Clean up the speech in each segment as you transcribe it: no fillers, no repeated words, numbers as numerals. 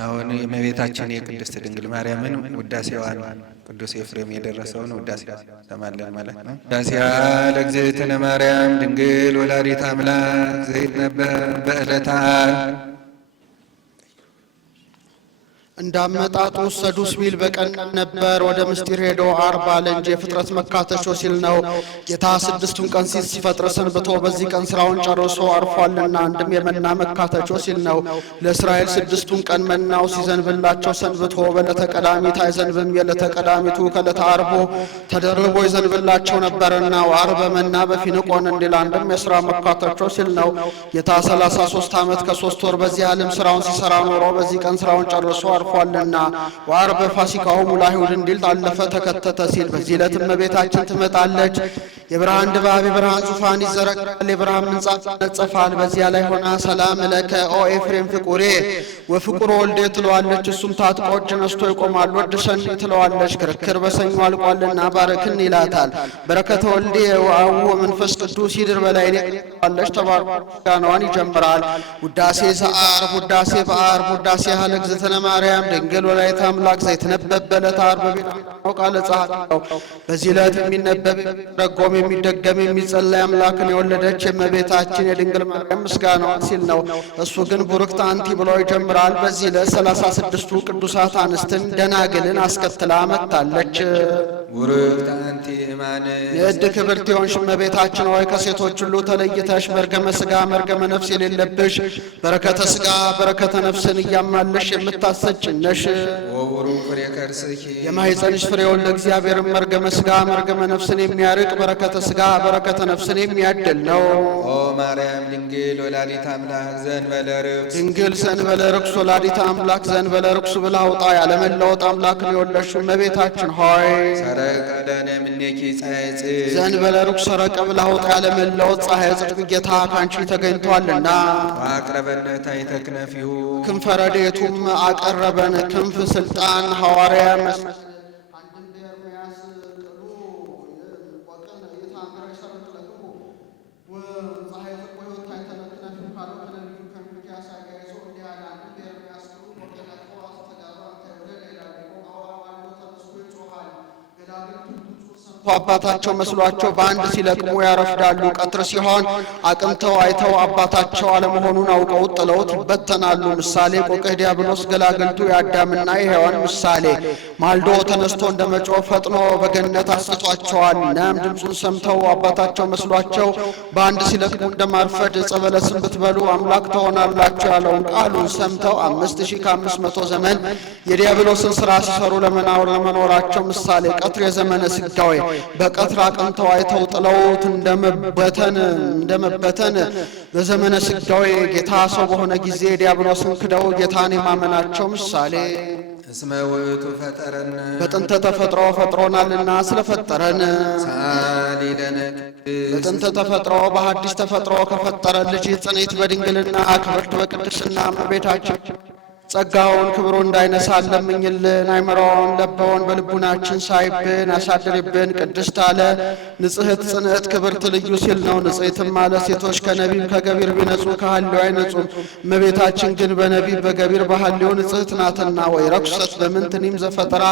አሁን የእመቤታችን የቅድስት ድንግል ማርያምን ውዳሴዋን ቅዱስ ኤፍሬም የደረሰውን ውዳሴ ሰማለን ማለት ነው። ውዳሴሃ ለእግዝእትነ ማርያም ድንግል ወላዲተ አምላክ ዘይትነበብ በዕለተ ዓርብ። እንዳመጣጡ ሰዱስ ቢል በቀን ነበር። ወደ ምስጢር ሄዶ ዓርብ አለ እንጂ የፍጥረት መካተቾ ሲል ነው። ጌታ ስድስቱን ቀን ሲፈጥር ሰንብቶ በዚህ ቀን ስራውን ጨርሶ አርፏልና፣ አንድም የመና መካተቾ ሲል ነው። ለእስራኤል ስድስቱን ቀን መናው ሲዘንብላቸው ሰንብቶ በዕለተ ቀዳሚት አይዘንብም። የዕለተ ቀዳሚቱ ከዕለተ ዓርቡ ተደርቦ ይዘንብላቸው ነበርና ዓርበ መና በፊንቆን እንዲል፣ አንድም የሥራ መካተቾ ሲል ነው። ጌታ 33 ዓመት ከ3 ወር በዚህ ዓለም ስራውን ሲሰራ ኖሮ በዚህ ቀን ስራውን ጨርሶ አርፏልና ወዓርበ ፋሲካሆሙ ለአይሁድ እንዲል ታለፈ ተከተተ ሲል፣ በዚህ ዕለት እመቤታችን ትመጣለች። የብርሃን ድባብ የብርሃን ዙፋን ይዘረጋል፣ የብርሃን ምንጻፍ ይነጸፋል። በዚያ ላይ ሆና ሰላም ለከ ኦ ኤፍሬም ፍቁሬ ወፍቁር ወልዴ ትለዋለች። እሱም ታጥቆ እጅ ነስቶ ይቆማል። ወድሰኒ ትለዋለች። ክርክር በሰኞ አልቋልና ባረክን ይላታል። በረከተ ወልዴ ወአቡ ወመንፈስ ቅዱስ ይድር በላይኔ ትለዋለች። ተባርኮ ጋናዋን ይጀምራል። ውዳሴ ዘዓርብ ውዳሴ በዓርብ ውዳሴ ሃለ እግዝእትነ ማርያም ድንግል ወላዲተ አምላክ ዘይትነበብ በዕለተ ዓርብ ነው ቃለ ጸሐፊ ነው። በዚህ ዕለት የሚነበብ የሚተረጎም የሚደገም የሚጸለይ አምላክን የወለደች የእመቤታችን የድንግል ማርያም ምስጋናዋ ሲል ነው። እሱ ግን ቡርክት አንቲ ብሎ ይጀምራል። በዚህ ዕለት 36ቱ ቅዱሳት አንስትን ደናግልን አስከትላ መጥታለች። ቡርክት አንቲ እማን የዕድ ክብርት የሆንሽ እመቤታችን ሆይ ከሴቶች ሁሉ ተለይተሽ መርገመ ሥጋ መርገመ ነፍስ የሌለብሽ በረከተ ሥጋ በረከተ ነፍስን እያማለሽ የምታሰጭ ነሽ። ወቡሩክ ፍሬ ከርስኪ የማኅፀንሽ ፍሬውን ለእግዚአብሔርን መርገመ ሥጋ መርገመ ነፍስን የሚያርቅ በረከተ ሥጋ በረከተ ነፍስን የሚያድል ነው። ኦ ማርያም ድንግል ወላዲተ አምላክ ዘእንበለ ርኩስ ድንግል ዘእንበለ ርኩስ ወላዲተ አምላክ ዘእንበለ ርኩስ ብላ አውጣ ያለመለወጥ አምላክን የወለድሽው እመቤታችን ሆይ ሰረቀ ለነ እምኔኪ ፀሐየ ጽድቅ ዘእንበለ ርኩስ ሰረቀ ብላ አውጣ ያለመለወጥ ፀሐየ ጽድቅ ጌታ ካንቺ ተገኝቷልና፣ ወአቅረበነ ታሕተ ክነፊሁ ክንፈ ረድኤቱም አቀረበን። ክንፍ ስልጣን ሐዋርያ አባታቸው መስሏቸው በአንድ ሲለቅሙ ያረፍዳሉ። ቀትር ሲሆን አቅንተው አይተው አባታቸው አለመሆኑን አውቀው ጥለውት ይበተናሉ። ምሳሌ ቆቅህ ዲያብሎስ ገላገልቱ የአዳምና የሔዋን ምሳሌ ማልዶ ተነስቶ እንደ መጮህ ፈጥኖ በገነት አስቷቸዋል። እናም ድምፁን ሰምተው አባታቸው መስሏቸው በአንድ ሲለቅሙ እንደማርፈድ ዕፀ በለስን ብትበሉ አምላክ ትሆናላችሁ ያለውን ቃሉን ሰምተው 5500 ዘመን የዲያብሎስን ሥራ ሲሰሩ ለመኖራቸው ምሳሌ ቀትር የዘመነ ስጋዌ በቀትር አቅንተው አይተው ጥለውት እንደመበተን በዘመነ ስጋዌ ጌታ ሰው በሆነ ጊዜ ዲያብሎስን ክደው ጌታን የማመናቸው ምሳሌ እስመ ውእቱ ፈጠረነ በጥንተ ተፈጥሮ ፈጥሮናልና ስለፈጠረን ሳሊ ለነ በጥንተ ተፈጥሮ በሐዲስ ተፈጥሮ ከፈጠረን ልጅ ጽኔት በድንግልና ክብርት በቅድስና እመቤታችን ጸጋውን ክብሩ እንዳይነሳ ለምኝልን። አይምሮውን ለበውን በልቡናችን ሳይብን ያሳድርብን። ቅድስት አለ ንጽሕት ጽንዕት ክብርት ልዩ ሲል ነው። ንጽሕትም አለ ሴቶች ከነቢብ ከገቢር ቢነጹ ከሐልዮ አይነጹም። እመቤታችን ግን በነቢብ በገቢር በሐልዮ ንጽሕት ናትና። ወይ ረኩሰት በምንትኒም ዘፈጠራ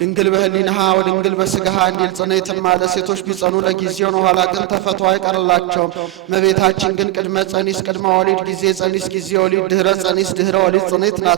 ድንግል በህሊናሃ ወድንግል በሥጋሃ እንዲል ጽንዕትም አለ ሴቶች ቢጸኑ ለጊዜው ነው፣ ኋላ ግን ተፈቶ አይቀርላቸውም። እመቤታችን ግን ቅድመ ጸኒስ ቅድመ ወሊድ ጊዜ ጸኒስ ጊዜ ወሊድ ድህረ ጸኒስ ድህረ ወሊድ ጽንዕት ናት።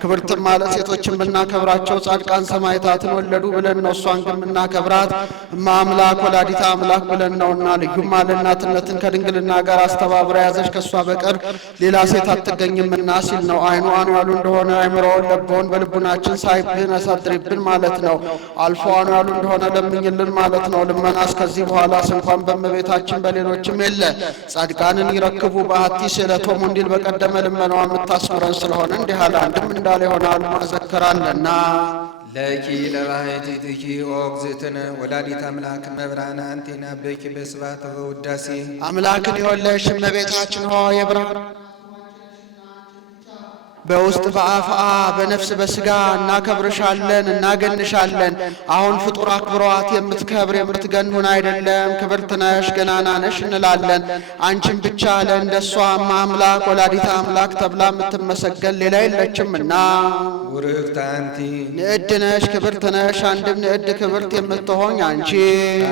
ክብርትም ማለት ሴቶችን ብናከብራቸው ጻድቃን ሰማዕታትን ወለዱ ብለን ነው። እሷን ግን ብናከብራት እማ አምላክ ወላዲተ አምላክ ብለን ነውና። ልዩም አለ እናትነትን ከድንግልና ጋር አስተባብራ ያዘች ከእሷ በቀር ሌላ ሴት አትገኝምና ሲል ነው። አይኑ አኑ ያሉ እንደሆነ አይምሮውን ለበውን በልቡናችን ሳይብን ያሳድርብን ማለት ነው። አልፎ አኑ ያሉ እንደሆነ ለምኝልን ማለት ነው። ልመናስ ከዚህ በኋላ እንኳን በእመቤታችን በሌሎችም የለ። ጻድቃንን ይረክቡ በአቲ ስእለቶሙ እንዲል በቀደመ ልመናዋ የምታስምረን ስለሆነ እንዲህ አለ። አንድም እንዳለ ይሆናል ማዘከራለና ለኪ ለባሕቲትኪ ኦ እግዝእትነ ወላዲተ አምላክ መብራን አንቴና በኪ በስብሐት ወውዳሴ አምላክን የወለድሽ እመቤታችን ሆይ የብርሃን በውስጥ በአፍአ በነፍስ በስጋ እናከብርሻለን እናገንሻለን። አሁን ፍጡር አክብሯት የምትከብር የምትገኑን አይደለም። ክብርት ነሽ ገናና ነሽ እንላለን። አንቺን ብቻ ለእንደሷ እማ አምላክ ወላዲተ አምላክ ተብላ የምትመሰገን ሌላ የለችምና። ውርክት አንቲ ንዕድ ነሽ ክብርት ነሽ አንድም ንዕድ ክብርት የምትሆኝ አንቺ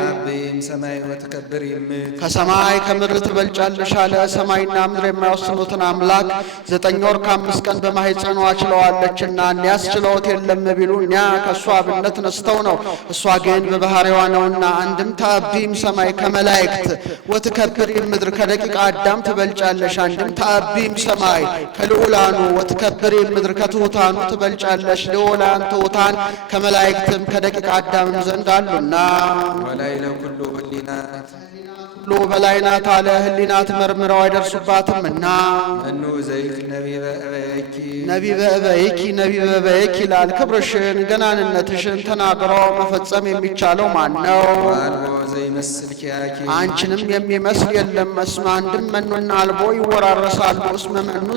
አቤም ሰማይ ወተከብር የምት ከሰማይ ከምድር ትበልጫለሽ አለ። ሰማይና ምድር የማይወስኑትን አምላክ 9 ወር ከ5 ቀን በማኅፀኗ ችለዋለችና እኒያስ ችለውት የለም ቢሉ እኛ ከእሷ አብነት ነስተው ነው። እሷ ግን በባህሪዋ ነውና። አንድም ተአቢም ሰማይ ከመላእክት ወትከብሪም ምድር ከደቂቀ አዳም ትበልጫለሽ። አንድም ተአቢም ሰማይ ከልዑላኑ ወትከብሪም ምድር ከትሑታኑ ትበልጫለሽ። ልዑላን ትሑታን ከመላእክትም ከደቂቀ አዳምም ዘንድ አሉና። ወላይ ለኩሉ ህሊናት ሁሉ በላይ ናት አለ። ህሊናት መርምረው አይደርሱባትም እና መኑ ዘይት ነቢበ እበይኪ ነቢበ እበይኪ ነቢበ እበይኪ ይላል። ክብርሽን ገናንነትሽን ተናግሮ መፈጸም የሚቻለው ማን ነው? አልቦ ዘይመስል ኪያኪ አንቺንም የሚመስል የለም። እስመ አንድም መኑና አልቦ ይወራረሳሉ። እስመ መኑ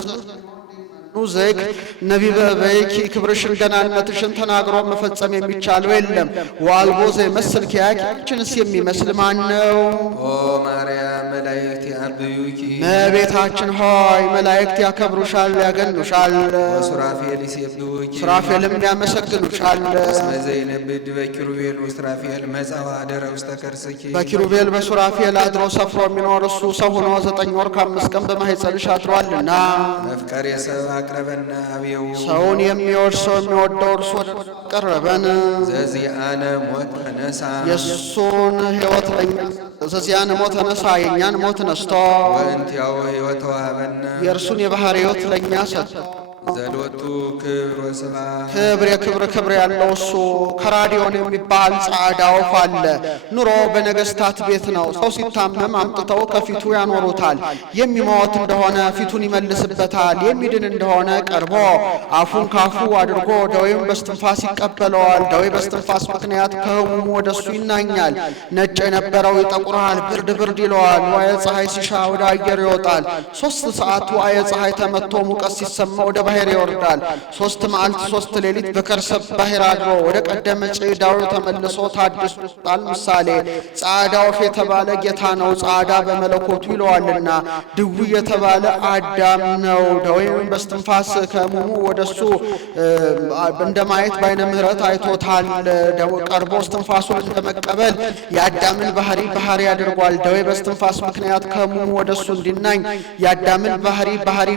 ዘይክ ነቢበ እበይኪ ክብርሽን ገናንነትሽን ተናግሮ መፈጸም የሚቻለው የለም። ወአልቦ ዘይመስል ኪያኪ አንቺንስ የሚመስል ማን ነው? ኦ ማርያም መላእክት ያብዩኪ እመቤታችን ሆይ መላእክት ያከብሩሻል ያገኑሻል። ወሱራፌል ይሴብሑኪ ሱራፌልም ያመሰግኑሻል። እስመ ዘይነብድ በኪሩቤል ወሱራፌል መጻዋ አደረ ውስተ ከርስኪ በኪሩቤል በሱራፌል አድሮ ሰፍሮ የሚኖር እሱ ሰው ሆኖ 9 ወር ከ5 ቀን በማኅፀንሽ አድሯልና። መፍቀር የሰብ አቅረበና አብየው ሰውን የሚወድ ሰው የሚወደው እርሱ ቀረበን። ዘዚአነ ሞት ተነሳ የእሱን ሕይወት ለኛ ዘዚአነ ሞት ተነሳ የእኛን ሞት ነስቶ ወእንቲአሁ ሕይወተ ወሀበነ የእርሱን የባሕርይ ሕይወት ለእኛ ሰጠ። ዘሎቱ ክብር ወስብሐት ክብር የክብር ክብር ያለው እሱ ከራዲዮን የሚባል ጻዕዳ ወፍ አለ። ኑሮ በነገስታት ቤት ነው። ሰው ሲታመም አምጥተው ከፊቱ ያኖሩታል። የሚሞት እንደሆነ ፊቱን ይመልስበታል። የሚድን እንደሆነ ቀርቦ አፉን ካፉ አድርጎ ደዌም በስትንፋስ ይቀበለዋል። ደዌ በስትንፋስ ምክንያት ከህሙሙ ወደሱ ይናኛል። ነጭ የነበረው ይጠቁራል፣ ብርድ ብርድ ይለዋል። ዋየ ፀሐይ ሲሻ ወደ አየር ይወጣል። 3 ሰዓት ዋየ ፀሐይ ተመቶ ሙቀት ሲሰማ ወደ ባሕር ይወርዳል። 3 መዓልት 3 ሌሊት በከርሰ ባሕር አድሮ ወደ ቀደመ ጽዳው ተመልሶ ታድሷል። ምሳሌ ጻዕዳ ወፍ የተባለ ጌታ ነው። ጻዕዳ በመለኮቱ ይለዋልና። ድውይ የተባለ አዳም ነው። ደዌውን በስትንፋስ ከህሙሙ ወደሱ እንደማየት በዓይነ ምሕረት አይቶታል። ቀርቦ እስትንፋሱን እንደመቀበል የአዳምን ባሕሪ አድርጓል። ደዌ በስትንፋስ ምክንያት ከህሙሙ ወደሱ እንዲናኝ የአዳምን ባሕሪ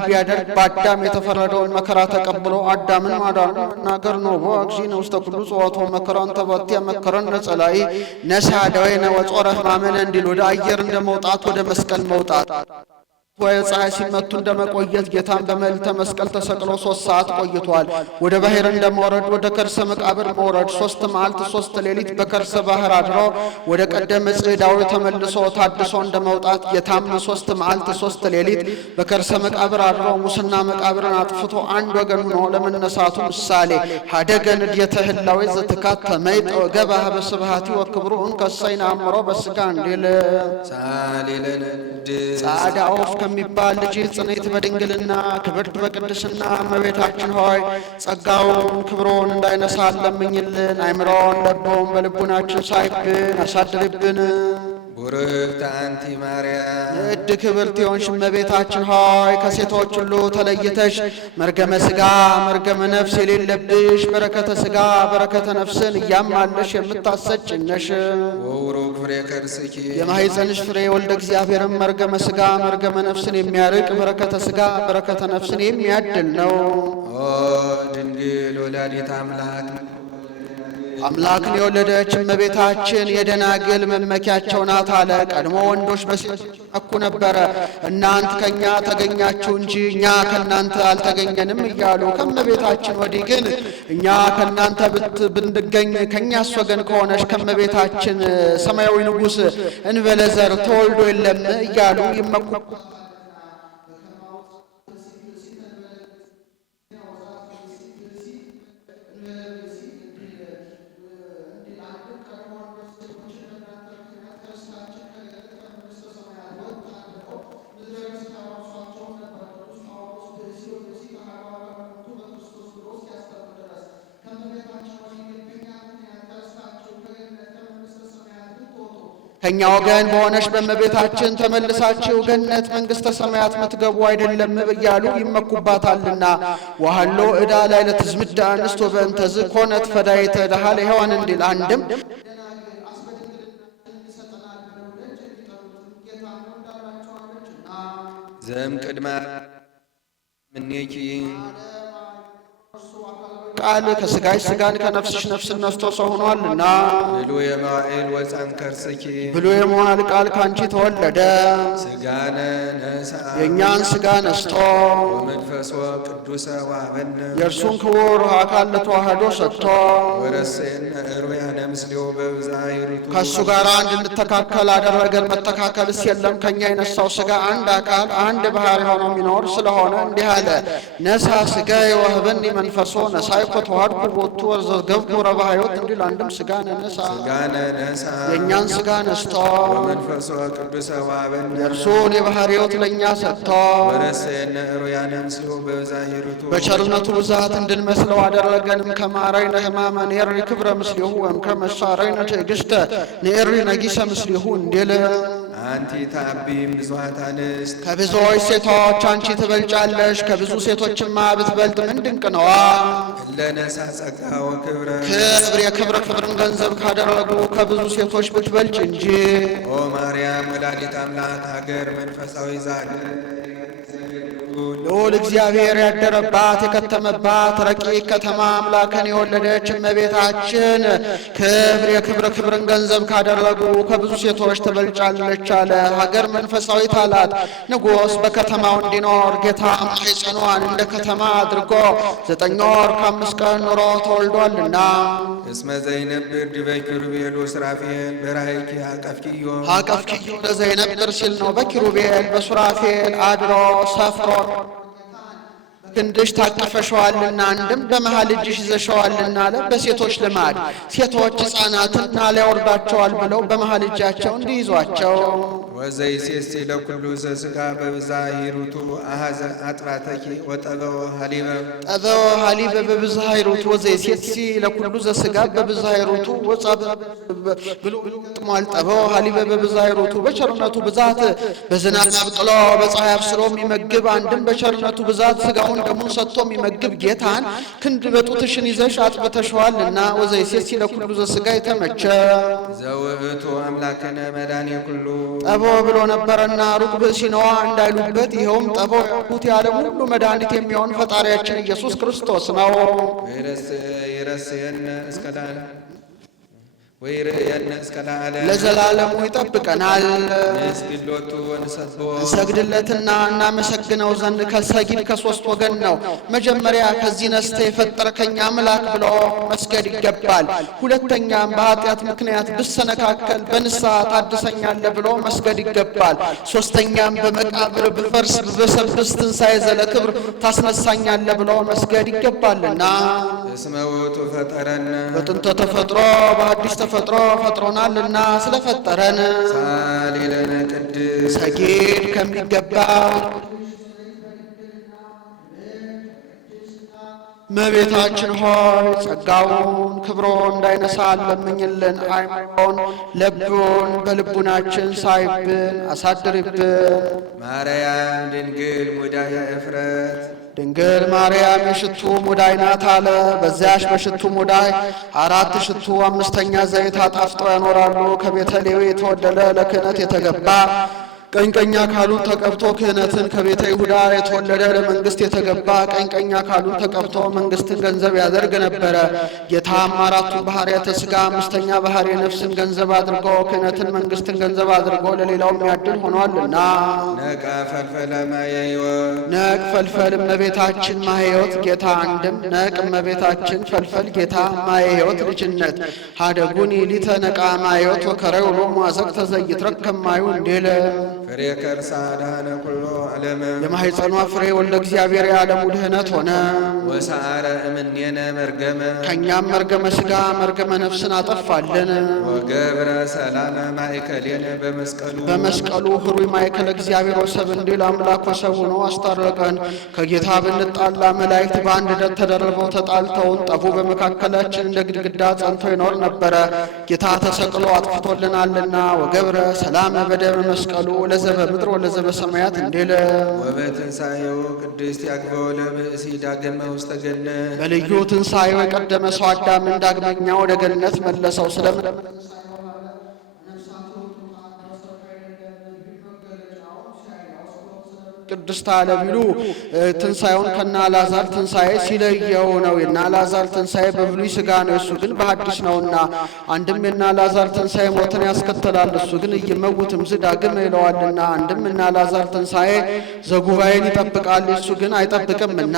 ቢያደርግ በአዳም የተፈረደውን መከራ ተቀብሎ አዳምን ማዳኑ መናገር ነው። ወእግዚእነ ውስተ ኩሉ ጽዋቶ መከራን ተባቲ መከረን ነጸላይ ነሳ ደዌነ ወጾረ ሕማመነ እንዲል ወደ አየር እንደመውጣት ወደ መስቀል መውጣት ዋየ ፀሐይ ሲመቱ እንደመቆየት ጌታን በመልዕልተ መስቀል ተሰቅሎ 3 ሰዓት ቆይቷል። ወደ ባሕር እንደመውረድ ወደ ከርሰ መቃብር መውረድ 3 መዓልት 3 ሌሊት በከርሰ ባሕር አድሮ ወደ ቀደመ ጽዳው ተመልሶ ታድሶ እንደመውጣት ጌታም 3 መዓልት 3 ሌሊት በከርሰ መቃብር አድሮ ሙስና መቃብርን አጥፍቶ አንድ ወገን ሆኖ ለመነሳቱ ምሳሌ ሀደገ ንድየተ ህላዌ ዘትካት ተመይጠ ወገባ በስብሐቲ ወክብሩ እንከሰይነ አምሮ በስጋ እንዲል ሳሌለን ጻዕዳ ወፍ ከሚባል ልጅ ጽኔት በድንግልና ክብርት በቅድስና እመቤታችን ሆይ ጸጋውን ክብሮን እንዳይነሳ ለምኝልን። አይምሮውን ለቦውን በልቡናችን ሳይብን አሳድርብን። ቡርክት አንቲ ማርያም ንዕድ ክብርት የሆንሽ እመቤታችን ሆይ ከሴቶች ሁሉ ተለይተሽ መርገመ ሥጋ መርገመ ነፍስ የሌለብሽ በረከተ ሥጋ በረከተ ነፍስን እያማለሽ የምታሰጭ ነሽ። ወቡሩክ ፍሬ ከርስኪ የማኅፀንሽ ፍሬ ወልደ እግዚአብሔርም መርገመ ሥጋ መርገመ ነፍስን የሚያርቅ በረከተ ሥጋ በረከተ ነፍስን የሚያድል ነው። ኦ ድንግል ወላዲተ አምላክ አምላክን የወለደች እመቤታችን የደናግል መመኪያቸው ናት አለ። ቀድሞ ወንዶች በሴቶች ይመኩ ነበረ። እናንት ከእኛ ተገኛችሁ እንጂ እኛ ከእናንተ አልተገኘንም እያሉ ከእመቤታችን ወዲህ ግን እኛ ከእናንተ ብንገኝ ከእኛስ ወገን ከሆነች ከእመቤታችን ሰማያዊ ንጉሥ እንበለ ዘር ተወልዶ የለም እያሉ ይመኩ ከእኛ ወገን በሆነች በእመቤታችን ተመልሳችሁ ገነት መንግሥተ ሰማያት ምትገቡ አይደለም እያሉ ይመኩባታልና። ወሀሎ ዕዳ ላይ ለትዝምዳ አንስቶ በእንተዝ ኮነት ፈዳይተ ድኃ ለሔዋን እንዲል አንድም ዘም ቅድመ ምኔኪ ቃል ከሥጋሽ ሥጋን ከነፍስሽ ነፍስን ነስቶ ሰው ሆኗልና። ብሉየ መዋዕል ወፃን ከርስኪ ብሉየ መዋዕል ቃል ካንቺ ተወለደ። ሥጋነ ነሣ የእኛን ሥጋ ነስቶ ወመንፈሶ ቅዱሰ ወሀበነ የእርሱን ክቡር አካል ለተዋህዶ ሰጥቶ ወረሴነ እሩያነ ምስሌው በብዝኃ ኄሪቱ ከእሱ ጋር እንድንተካከል አደረገን። መተካከልስ የለም ከእኛ የነሳው ሥጋ አንድ አካል አንድ ባሕርይ ሆኖ የሚኖር ስለሆነ እንዲህ አለ። ነሣ ሥጋየ ወሀበኒ መንፈሶ ነሣይ ተዋህድኩ ቦቱ ወዘገብኩ ረብሐ ሕይወት እንዲል አንድም ሥጋነ ነሣ የእኛን ሥጋ ነስቶ ወመንፈሶ ቅዱሰ ወሀበነ የእርሱን የባሕርይ ሕይወት ለእኛ ሰጥቶ ወረሴነ እሩያነ ምስሌው በብዝኃ ኄሪቱ በቸርነቱ ብዛት እንድንመስለው አደረገንም። ከማረይነ ሕማመ ንዔሪ ክብረ ምስሌሁ ወእምከመ ሳረይነ ትዕግሥተ ንዔሪ ነጊሰ ምስሌሁ እንዲል አንቲ ተአቢም ብዙኃት አንስት ከብዙዎች ሴቶች አንቺ ትበልጫለሽ። ከብዙ ሴቶችማ ብትበልጥ ምን ድንቅ ነዋ። እለ ነሣ ጸጋ ወክብረ ክብርን ገንዘብ ካደረጉ ከብዙ ሴቶች ብትበልጭ እንጂ። ኦ ማርያም ወላዲተ አምላክ ሀገር መንፈሳዊ ዛድር ልዑል እግዚአብሔር ያደረባት የከተመባት ረቂቅ ከተማ አምላክን የወለደች እመቤታችን ክብርን ገንዘብ ካደረጉ ከብዙ ሴቶች ትበልጫለች አለ። ሀገር መንፈሳዊት አላት። ንጉሥ በከተማው እንዲኖር ጌታ ማኅፀኗን እንደ ከተማ አድርጎ 9 ወር ከ5 ቀን ኑሮ ተወልዷልና። እስመ ዘይነብር ዲበ ኪሩቤል ወሱራፌል በራእይኪ አቀፍኪዮ ለዘይነብር ሲል ነው። በኪሩቤል በሱራፌል አድሮ ሰፍሮ ክንድሽ ታቀፈሸዋልና አንድም በመሃል እጅሽ ይዘሸዋልና አለ። በሴቶች ልማድ ሴቶች ሕፃናትን ሊያወርዳቸዋል ብለው በመሃል እጃቸው እንዲይዟቸው ወዘይሴሲ ለኩሉ ዘሥጋ በብዝኃ ኄሪቱ አሐዘ አጥባተኪ ወጠበወ ሀሊበ በብዝኃ ኄሪቱ ወዘይሴሲ ለኩሉ ዘሥጋ በብዝኃ ኄሪቱ ብሎ ጥሟል። ጠበወ ሀሊበ በብዝኃ ኄሪቱ በቸርነቱ ብዛት በዝናብ አብቅሎ በፀሐይ አብስሎ የሚመግብ አንድም በቸርነቱ ብዛት ሥጋውን ደሙን ሰጥቶ የሚመግብ ጌታን ክንድ በጡትሽን ይዘሽ አጥብተሸዋልና። ወዘይሴሲ ለኩሉ ዘሥጋ የተመቸ ዘውእቱ አምላክነ መድኃኔ ኩሉ ጠቦ ብሎ ነበረና ሩቅ ብእሲ ነዋ እንዳይሉበት፣ ይኸውም ጠቦ ያሉት የዓለም ሁሉ መድኃኒት የሚሆን ፈጣሪያችን ኢየሱስ ክርስቶስ ነው። ይረስየነ እስከ ለዓለም ለዘላለሙ ይጠብቀናል። ንስግዶቱ ወንሰብሖ እንሰግድለትና እናመሰግነው ዘንድ ከሰጊድ ከሦስት ወገን ነው። መጀመሪያ ከዚህ ነስተ የፈጠርከኝ አምላክ ብሎ መስገድ ይገባል። ሁለተኛም በኃጢአት ምክንያት ብሰነካከል በንስሐ ታድሰኛለህ ብሎ መስገድ ይገባል። ሦስተኛም በመቃብር ብፈርስ ብበሰብስ ትንሣኤ ዘለክብር ታስነሳኛለህ ብሎ መስገድ ይገባልና። እስመ ውእቱ ፈጠረነ በጥንተ ተፈጥሮ በአዲስ ተፈጥሮ ፈጥሮናልና ስለፈጠረን ሳሊለነ ቅድስ ሰጊድ ከሚገባ እመቤታችን ሆይ ጸጋውን ክብሮን እንዳይነሳ ለምኝልን። አይምሮን ለብን በልቡናችን ሳይብን አሳድርብን። ማርያም ድንግል ሙዳየ እፍረት ድንግል ማርያም የሽቱ ሙዳይ ናት አለ። በዚያሽ በሽቱ ሙዳይ 4 ሽቱ 5ኛ ዘይት አጣፍጠው ያኖራሉ። ከቤተ ሌዊ የተወደደ ለክህነት የተገባ ቀኝ አካሉን ተቀብቶ ክህነትን ከቤተ ይሁዳ የተወለደ ለመንግስት የተገባ ቀኝ አካሉን ተቀብቶ መንግስትን ገንዘብ ያደርግ ነበረ። ጌታም 4ቱ ባህርያተ ሥጋ 5ኛ ባህርየ ነፍስን ገንዘብ አድርጎ ክህነትን መንግስትን ገንዘብ አድርጎ ለሌላው የሚያድል ሆኗልና። ነቃ ፈልፈለ ማየ ሕይወት ነቅ ፈልፈል እመቤታችን ማየ ሕይወት ጌታ አንድም ነቅ እመቤታችን ፈልፈል ጌታ ማየ ሕይወት ልጅነት ሀደጉኒ ሊተ ነቃ ማየ ሕይወት ወከረዩ ሎሙ አዘቅተ ዘይትረከብ ማዩ እንዲል ፍሬ ከርሳ ዳነ ኩሎ ዓለም የማኅፀኗ ፍሬ ወልደ እግዚአብሔር የዓለሙ ድኅነት ሆነ። ወሰአረ እምኔነ መርገመ ከእኛም መርገመ ሥጋ መርገመ ነፍስን አጠፋልን። ወገብረ ሰላመ ማእከሌነ በመስቀሉ ኅሩይ ማእከለ እግዚአብሔር ወሰብ እንዲል አምላክ ወሰብ ሆኖ አስታረቀን። ከጌታ ብንጣላ መላእክት በአንድነት ተደርበው ተጣልተውን ጠቡ በመካከላችን እንደ ግድግዳ ጸንቶ ይኖር ነበረ። ጌታ ተሰቅሎ አጥፍቶልናልና ወገብረ ሰላመ በደመ መስቀሉ ለዘበ ምድር ወለዘበ ሰማያት እንዲል ወበትንሣኤው ቅድስት ያግበው ለብእሲ ዳግመ ውስተ ገነት በልዩ ትንሣኤው የቀደመ ሰው አዳምን ዳግመኛ ወደ ገነት መለሰው። ስለምን ቅድስት አለ ቢሉ ትንሣኤውን ከና አልዓዛር ትንሣኤ ሲለየው ነው። የና አልዓዛር ትንሣኤ በብሉይ ሥጋ ነው፣ እሱ ግን በሐዲስ ነውና። አንድም የና አልዓዛር ትንሣኤ ሞትን ያስከትላል፣ እሱ ግን ኢይመውትም ዳግም ይለዋልና። አንድም የና አልዓዛር ትንሣኤ ዘጉባኤን ይጠብቃል፣ እሱ ግን አይጠብቅምና።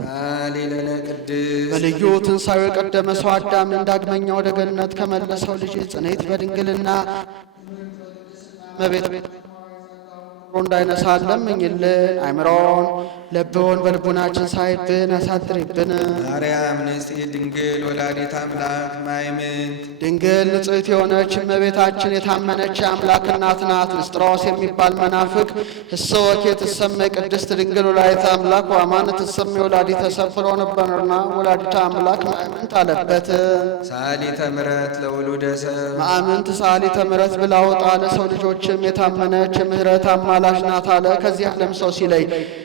ሳሊለነ ቅድስት በልዩ ትንሣኤው የቀደመ ሰው አዳምን ዳግመኛ ወደ ገነት ከመለሰው ልጅ ጽኔት በድንግልና መቤት እንዳይነሳን ለምኝልን። አእምሮን ለብውን በልቡናችን ሳይብን ያሳድርብን። ማርያም ንጽሕት ድንግል ወላዲተ አምላክ ማይምንት ድንግል ንጽሕት የሆነች እመቤታችን የታመነች አምላክ እናት ናት። ንስጥሮስ የሚባል መናፍቅ ህሰወኬ ትሰመይ ቅድስት ድንግል ወላዲተ አምላክ ወአማን ትሰመይ ወላዲተ ሰብ ብሎ ነበርና ወላዲተ አምላክ ማእምንት አለበት። ሳሊተ ምሕረት ለውሉደ ሰብ ማእምንት ሳሊተ ምሕረት ብላ ወጣ ለሰው ልጆችም የታመነች የምህረት አማላጅ ናት አለ። ከዚህ ዓለም ሰው ሲለይ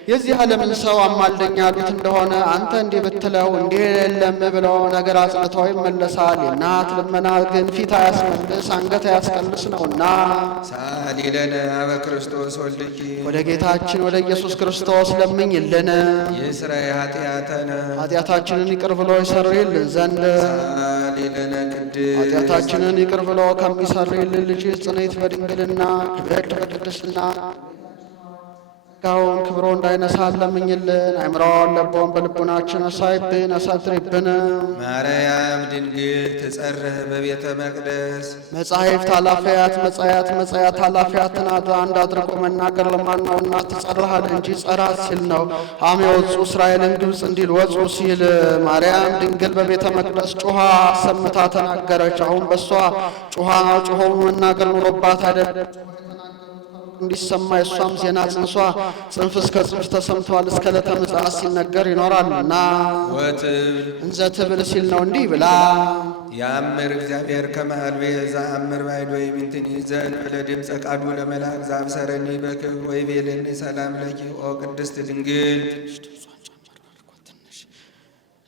የዚህ ዓለምን ሰው አማልደኝ ያሉት እንደሆነ አንተ እንዲህ ብትለው እንዲህ የለም ብለው ነገር አጽንተው ይመለሳል። የእናት ልመና ግን ፊት አያስመልስ አንገት አያስቀልስ ነውና። ሳሊለነ አበ ክርስቶስ ወልድኪ ወደ ጌታችን ወደ ኢየሱስ ክርስቶስ ለምኝልን። ይስረይ ኃጢአተነ ኃጢአታችንን ይቅር ብሎ ይሰርይልን ዘንድ ሳሊለነ ቅድስት ኃጢአታችንን ይቅር ብሎ ከሚሰርይልን ልጅ ጽኔት በድንግልና ክብርት በቅድስና ጸጋውን ክብሮ እንዳይነሳን ለምኝልን። አእምሮን ለቦን በልቡናችን አሳይብን አሳድሪብን። ማርያም ድንግል ትጸርህ በቤተ መቅደስ መጻሕፍት ኃላፊያት መጻያት ኃላፊያት ናት። አንድ አድርጎ መናገር ለማን ነውና ትጸርሃል እንጂ ጸራት ሲል ነው። አም የወጹ እስራኤልን ግብፅ እንዲል ወጹ ሲል ማርያም ድንግል በቤተ መቅደስ ጩኻ አሰምታ ተናገረች። አሁን በሷ ጩኸው መናገር ኑሮባት አይደለም እንዲሰማ የእሷም ዜና ጽንሷ ጽንፍ እስከ ጽንፍ ተሰምቷል። እስከ ዕለተ ምጽአት ሲነገር ይኖራልና ወትብል እንዘ ትብል ሲል ነው። እንዲህ ብላ ያምር እግዚአብሔር ከመአልቤ ዘአምር ባይድ ወይ ምንትኒ ዘእንበለ ድምፀ ቃሉ ለመልአክ ዘአብሰረኒ በክብር ወይ ቤለኒ ሰላም ለኪ ኦ ቅድስት ድንግል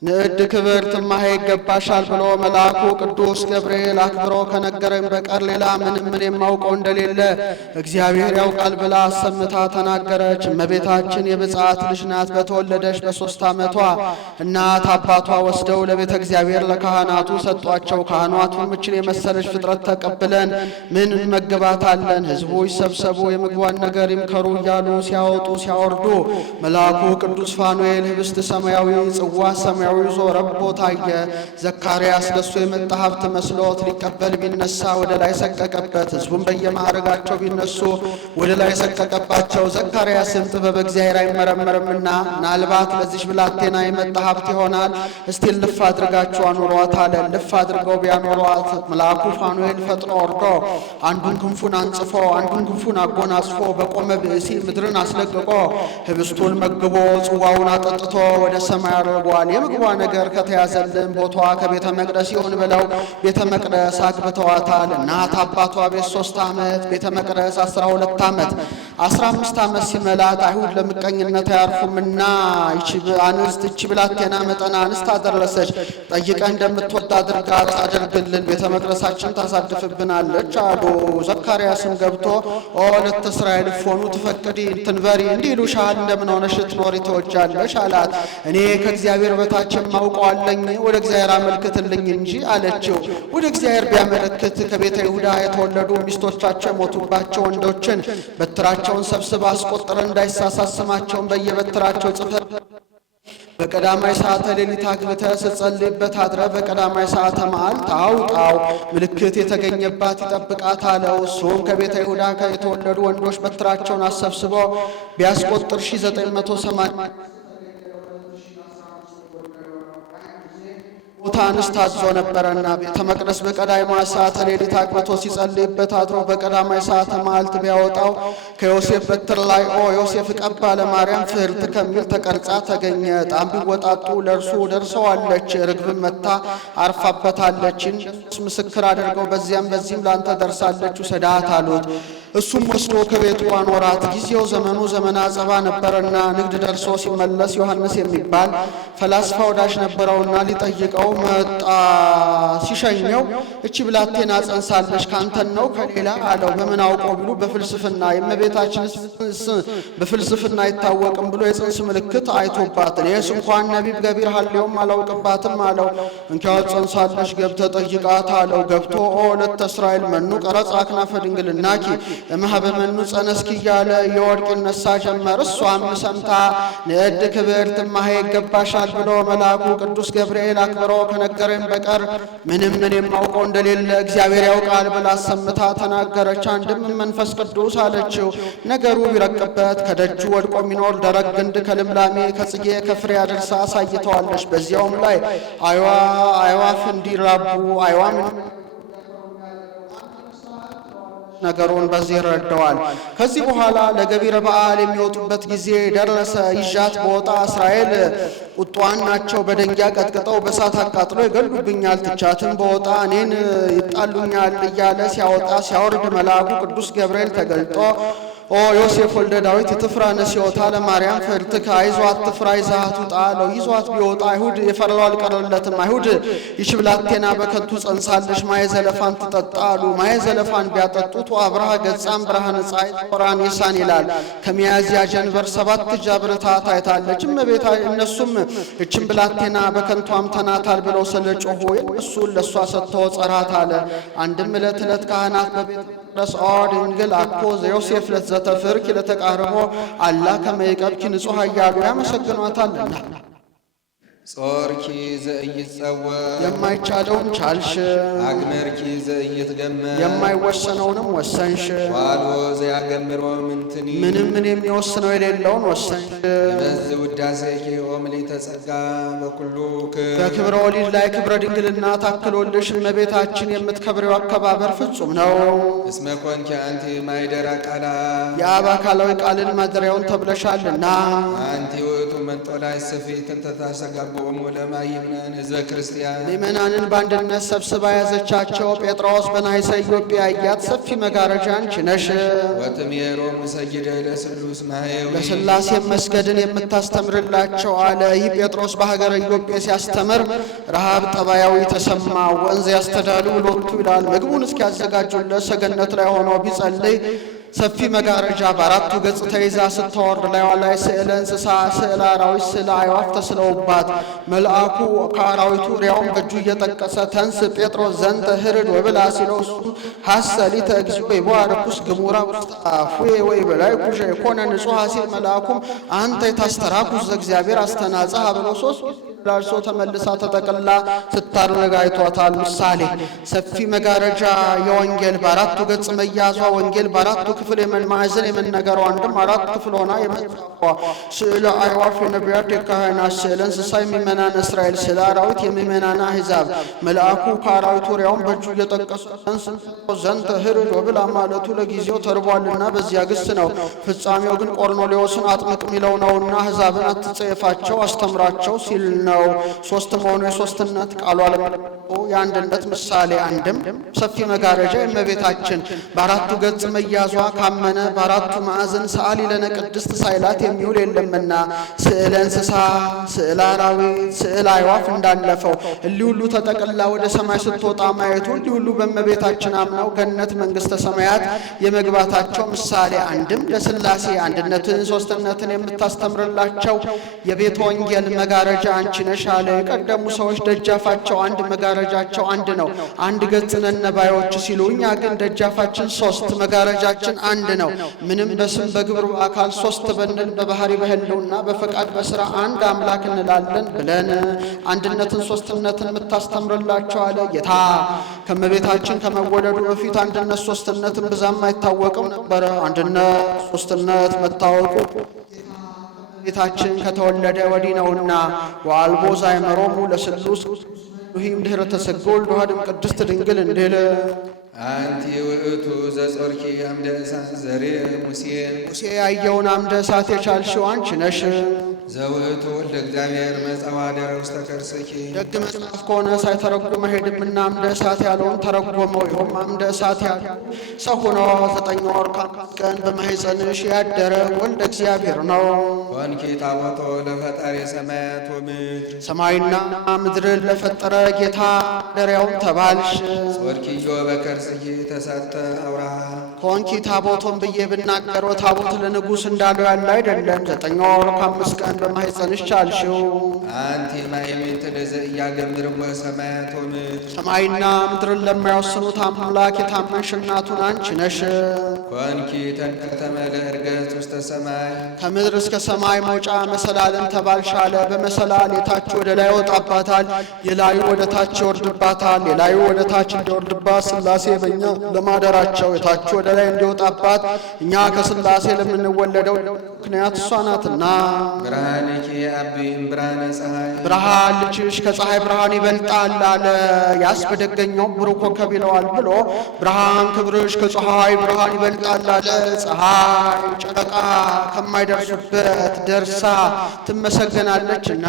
ንዕድ ክብር ትማሄ ይገባሻል ብሎ መልአኩ ቅዱስ ገብርኤል አክብሮ ከነገረኝ በቀር ሌላ ምንም ምን የማውቀው እንደሌለ እግዚአብሔር ያውቃል ብላ አሰምታ ተናገረች። እመቤታችን የብፅዓት ልጅ ናት። በተወለደች በ3 ዓመቷ እናት አባቷ ወስደው ለቤተ እግዚአብሔር ለካህናቱ ሰጧቸው። ካህናቱ ምችን የመሰለች ፍጥረት ተቀብለን ምን እንመግባታለን? ሕዝቡ ይሰብሰቡ፣ የምግቧን ነገር ይምከሩ እያሉ ሲያወጡ ሲያወርዱ መልአኩ ቅዱስ ፋኑኤል ህብስት ሰማያዊ ጽዋ ሰማያዊ ይዞ ረቦ ታየ። ዘካርያስ ለሱ የመጣ ሀብት መስሎት ሊቀበል ቢነሳ ወደ ላይ ሰቀቀበት። ሕዝቡም በየማዕረጋቸው ቢነሱ ወደ ላይ ሰቀቀባቸው። ዘካርያስም ጥበብ እግዚአብሔር አይመረመርምና ምናልባት ለዚች ብላቴና የመጣ ሀብት ይሆናል፣ እስቲ ልፍ አድርጋችሁ አኑሯት አለ። ልፍ አድርገው ቢያኖሯት መልአኩ ፋኑኤል ፈጥኖ ወርዶ አንዱን ክንፉን አንጽፎ አንዱን ክንፉን አጎናጽፎ በቆመ ብእሲ ምድርን አስለቅቆ ህብስቱን መግቦ ጽዋውን አጠጥቶ ወደ ሰማይ አድርጓል። የምግቧ ነገር ከተያዘልን ቦታዋ ከቤተ መቅደስ ይሁን ብለው ቤተ መቅደስ አግብተዋታል። እናት አባቷ ቤት 3 ዓመት ቤተ መቅደስ 12 ዓመት 15 ዓመት ሲመላት አይሁድ ለምቀኝነት አያርፉምና ይቺ ብላቴና መጠና አንስት አደረሰች። ጠይቀ እንደምትወድ አድርጋት አድርግልን፣ ቤተ መቅደሳችን ታሳድፍብናለች አሉ። ዘካርያስም ገብቶ ኦ ለተ እስራኤል ፎኑ ትፈቅዲ ትንበሪ እንዲህ ይሉሻል፣ እንደምን ሆነሽ ትኖሪ ትወጃለሽ አላት። እኔ ከእግዚአብሔር በታች የማውቀው አለኝ፣ ወደ እግዚአብሔር አመልክትልኝ እንጂ አለችው። ወደ እግዚአብሔር ቢያመለክት ከቤተ ይሁዳ የተወለዱ ሚስቶቻቸው የሞቱባቸው ወንዶችን በትራቸውን ሰብስባ አስቆጥረ እንዳይሳሳት ስማቸውን በየበትራቸው ጽፈ በቀዳማይ ሰዓተ ሌሊት አግብተህ ስትጸልይበት አድረህ በቀዳማይ ሰዓተ መዓልት አውጣው፣ ምልክት የተገኘባት ይጠብቃት አለው። እሱም ከቤተ ይሁዳ የተወለዱ ወንዶች በትራቸውን አሰብስበው ቢያስቆጥር 1980 ቦታ አንስት አዞ ነበረና ቤተ መቅደስ በቀዳማይ ሰዓተ ሌሊት አግብቶ ሲጸልይበት አድሮ በቀዳማይ ሰዓተ መዓልት ቢያወጣው ከዮሴፍ በትር ላይ ኦ ዮሴፍ ቀባ ለማርያም ፍርት ከሚል ተቀርጻ ተገኘ። ዕጣም ቢወጣጡ ለእርሱ ደርሰዋለች፣ ርግብም መታ አርፋበታለችን። ምስክር አድርገው በዚያም በዚህም ላንተ ደርሳለች ውሰዳት አሉት። እሱም ወስዶ ከቤቱ አኖራት። ጊዜው ዘመኑ ዘመነ አጸባ ነበረና ንግድ ደርሶ ሲመለስ ዮሐንስ የሚባል ፈላስፋ ወዳጅ ነበረውና ሊጠይቀው መጣ። ሲሸኘው እቺ ብላቴና ጸንሳለች ካንተን ነው ከሌላ አለው። በምን አውቀው ብሎ በፍልስፍና የእመቤታችን በፍልስፍና አይታወቅም ብሎ የጽንስ ምልክት አይቶባት እኔስ እንኳን ነቢብ ገቢር ሀሌውም አላውቅባትም አለው። እንኪያ ጸንሳለች ገብተህ ጠይቃት አለው። ገብቶ ኦ ለተ እስራኤል መኑ ቀረጽ አክናፈ ድንግልናኪ እምኀበ መኑ ጸነስኪ እያለ የወርቅ ይነሳ ጀመር። እሷም ሰምታ ንዕድ ክብርት እማሄ ይገባሻል ብሎ መልአኩ ቅዱስ ገብርኤል አክብሮ ከነገረኝ በቀር ምንም ምን የማውቀው እንደሌለ እግዚአብሔር ያውቃል ብላ አሰምታ ተናገረች። አንድም መንፈስ ቅዱስ አለችው። ነገሩ ቢረቅበት ከደጁ ወድቆ የሚኖር ደረቅ ግንድ ከልምላሜ ከጽጌ ከፍሬ አድርሳ አሳይተዋለች። በዚያውም ላይ አዕዋፍ እንዲራቡ አዕዋም ነገሩን በዚህ ረድተዋል። ከዚህ በኋላ ለገቢረ በዓል የሚወጡበት ጊዜ ደረሰ። ይዣት በወጣ እስራኤል ቁጧን ናቸው። በደንጊያ ቀጥቅጠው በሳት አቃጥሎ ይገሉብኛል፣ ትቻትን በወጣ እኔን ይጣሉኛል እያለ ሲያወጣ ሲያወርድ መልአኩ ቅዱስ ገብርኤል ተገልጦ ኦ ዮሴፍ ወልደ ዳዊት ትፍራ ነሲዮታ ለማርያም ፍርትከ አይዟት ትፍራ ይዛት ውጣ አለው። ይዟት ቢወጣ አይሁድ የፈራው አልቀረለትም። አይሁድ ይህች ብላቴና በከንቱ ጸንሳለች ማየ ዘለፋን ትጠጣ አሉ። ማየ ዘለፋን ቢያጠጡት አብርሃ ገጻም ብርሃነ ፀሐይ ጦራን ይሳን ይላል። ከሚያዝያ ጀንበር 7 እጅ አብርታ ታይታለች። እመቤታ እነሱም እችን ብላቴና በከንቱ አምተናታል ብለው ስለጮሁ እሱን ለሷ ሰጥተው ጸራት አለ። አንድም ዕለት ዕለት ካህናት በቤተ መቅደስ ድንግል አኮ ዘዮሴፍ ለዘተፍርኪ ለተቃርቦ አላ ከመይቀብኪ ንጹሕ እያሉ ያመሰግኗታልና። ጾርኪ ዘኢይጸወር የማይቻለውን ቻልሽ፣ አግመርኪ ዘኢይትገመር የማይወሰነውንም ወሰንሽ፣ ዋሎ ዘያገምሮ ምንትኒ ምንም ምን የሚወስነው የሌለውን ወሰንሽ። በዝ ውዳሴኪ ኦምሊተ ጸጋ በኩሉ በክብረ ወሊድ ላይ ክብረ ድንግልና ታክሎልሽ እመቤታችን የምትከብሬው አከባበር ፍጹም ነው። እስመ ኮንኪ አንቲ ማይደራ ቃላ የአብ አካላዊ ቃልን ማደሪያውን ተብለሻልና። አንቲ ውእቱ መንጦላይ ስፊት እንተ ታሰጋቦሙ ለማይምነን ሕዝበ ክርስቲያን ምእመናንን በአንድነት ሰብስባ ያዘቻቸው። ጴጥሮስ በናይሰ ኢዮጵያ ያያት ሰፊ መጋረጃ አንቺ ነሽ። ወትሜሮሙ ሰይደ ለስሉስ ማህየዊ ለሥላሴ መስገድን የምታስተምርላቸው አለ። ይህ ጴጥሮስ በሀገረ ኢዮጵያ ሲያስተምር ረሃብ ጠባያዊ ተሰማ። ወንዝ ያስተዳሉ ሎቱ ይላል። ምግቡን እስኪያዘጋጁለት ሰገነት ላይ ሆኖ ቢጸልይ ሰፊ መጋረጃ በአራቱ ገጽ ተይዛ ስትወርድ ላይዋ ላይ ስዕለ እንስሳ፣ ስዕለ አራዊት፣ ስዕለ አዕዋፍ ተስለውባት መልአኩ ከአራዊቱ ሪያውን በእጁ እየጠቀሰ ተንስ ጴጥሮስ ዘንተ ህርድ ወብላ ሲለው እሱ ሐሰሊተ እግዚኦ ይባርኩስ ግሙራ ውስጥ አፉዬ ወይ በላይ ኩሸ የኮነ ንጹሕ ሲል መልአኩም አንተ የታስተራኩስ ዘእግዚአብሔር አስተናጸህ ብሎ ሶስት ላልሶ ተመልሳ ተጠቅላ ስታደርግ አይቷታል። ምሳሌ ሰፊ መጋረጃ የወንጌል በአራቱ ገጽ መያዟ ወንጌል በአራቱ ክፍል የማዕዘን የመነገሯ አንድም አራት ክፍል ሆና የመጻፏ ስዕለ አዕዋፍ የነቢያት የካህናት፣ ስዕለ እንስሳ የሚመናን እስራኤል፣ ስዕለ አራዊት የሚመናን አሕዛብ መልአኩ ከአራዊቱ ሪያውን በእጁ እየጠቀሱ ዘንተ ህርድ ወብላ ማለቱ ለጊዜው ተርቧልና በዚያ ግስ ነው። ፍጻሜው ግን ቆርኔሌዎስን አጥምቅ ሚለው ነውና አሕዛብን አትጸየፋቸው አስተምራቸው ሲል ነው። ሶስት መሆኑ የሶስትነት ቃሉ የአንድነት ምሳሌ። አንድም ሰፊ መጋረጃ የእመቤታችን በአራቱ ገጽ መያዟ ካመነ በአራቱ ማዕዘን ሰዓሊ ለነ ቅድስት ሳይላት የሚውል የለምና ስዕለ እንስሳ፣ ስዕለ አራዊት፣ ስዕለ አዕዋፍ እንዳለፈው እሊህ ሁሉ ተጠቅላ ወደ ሰማይ ስትወጣ ማየቱ እሊህ ሁሉ በእመቤታችን አምነው ገነት መንግሥተ ሰማያት የመግባታቸው ምሳሌ። አንድም ለሥላሴ አንድነትን ሶስትነትን የምታስተምርላቸው የቤተ ወንጌል መጋረጃ አንቺ ነሽ አለ። የቀደሙ ሰዎች ደጃፋቸው አንድ መጋረጃቸው አንድ ነው፣ አንድ ገጽ ነን ባዮች ሲሉ፣ እኛ ግን ደጃፋችን ሶስት መጋረጃችን አንድ ነው። ምንም በስም በግብር በአካል ሶስት በንል በባህሪ በህልውና በፈቃድ በስራ አንድ አምላክ እንላለን ብለን አንድነትን ሶስትነትን የምታስተምርላቸው አለ ጌታ። ከመቤታችን ከመወለዱ በፊት አንድነት ሶስትነትን ብዛም አይታወቅም ነበረ። አንድነት ሶስትነት መታወቁ ቤታችን ከተወለደ ወዲህ ነውና ወአልቦ ዛይመሮሙ ለስሉስ ይህም ድኅረ ተሰጎል ለዋህድም ቅድስት ድንግል እንዲል አንቲ ውእቱ ዘጾርኪ አምደ እሳት ዘሬ ሙሴ ያየውን አምደ እሳት የቻልሽው አንቺ ነሽ። ዘውእቱ ወልደ እግዚአብሔር መጻዋዕደ ውስተ ከርስኪ ደግ መጽሐፍ ከሆነ ሳይተረጉም አይሄድምና አምደ እሳት ያለውን ተረጎመው። ይኸውም አምደ እሳት ያለው ሰው ሆኖ 9 ወር ከ5 ቀን በማኅፀንሽ ያደረ ወልደ እግዚአብሔር ነው። ኮንኪ ታቦቶ ለፈጣሪ ሰማያት ወምድር ሰማይና ምድርን ለፈጠረ ጌታ ማደሪያውን ተባልሽ። ጾርኪዮ በከርስኪ ተሰጠ አውራ ኮንኪ ታቦቶን ብዬ ብናገረው ታቦት ለንጉሥ እንዳለው ያለ አይደለም። 9 ወር ከ5 ቀን በማኅፀንሽ ቻልሽው። አንቲ ማይሜት ለዘ እያገምርዎ ሰማያት ወምድር ሰማይና ምድርን ለማይወስኑት አምላክ የታመንሽ እናቱን አንቺ ነሽ። ኮንኪ ተንከተመ ለዕርገት ውስተ ሰማይ ከምድር እስከ ሰማይ መውጫ መሰላልን ተባልሻለ። በመሰላል የታች ወደ ላይ ይወጣባታል፣ የላዩ ወደ ታች ይወርድባታል። የላዩ ወደ ታች እንዲወርድባት ሥላሴ በእኛ ለማደራቸው የታች ወደ ላይ እንዲወጣባት እኛ ከሥላሴ ለምንወለደው ምክንያት እሷ ናትና። ብርሃንኪ አቢም ብርሃነ ፀሐይ ብርሃን ልጅሽ ከፀሐይ ብርሃን ይበልጣል አለ። ያስ በደገኛው ብሩህ ኮከብ ይለዋል ብሎ ብርሃን ክብርሽ ከፀሐይ ብርሃን ይበልጣል አለ። ፀሐይ ጨረቃ ከማይደርሱበት ደርሳ ትመሰገናለችና።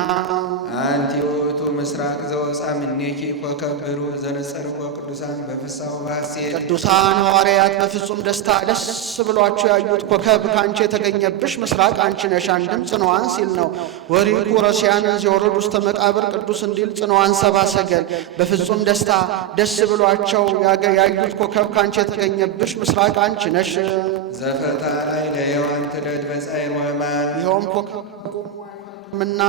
አንቲ ውእቱ ምስራቅ ዘወፃ ምኔኪ ኮከብ ብሩህ ዘነጸርዎ ቅዱሳን በፍስሐ ወሐሴት ቅዱሳን ሐዋርያት በፍጹም ደስታ ደስ ብሏቸው ያዩት ኮከብ ከአንቺ የተገኘብሽ ምስራቅ አንቺ ነሽ። አንድም ጽንዋን ሲል ነው። ወሪቁ ረሲያን ዘወረዱ ውስተ መቃብር ቅዱስ እንዲል ጽንዋን ሰባ ሰገል በፍጹም ደስታ ደስ ብሏቸው ያዩት ኮከብ ከአንቺ የተገኘብሽ ምስራቅ አንቺ ነሽ። ዘፈታ ላይ ለሔዋን ትለድ በጻዕር ወሕማም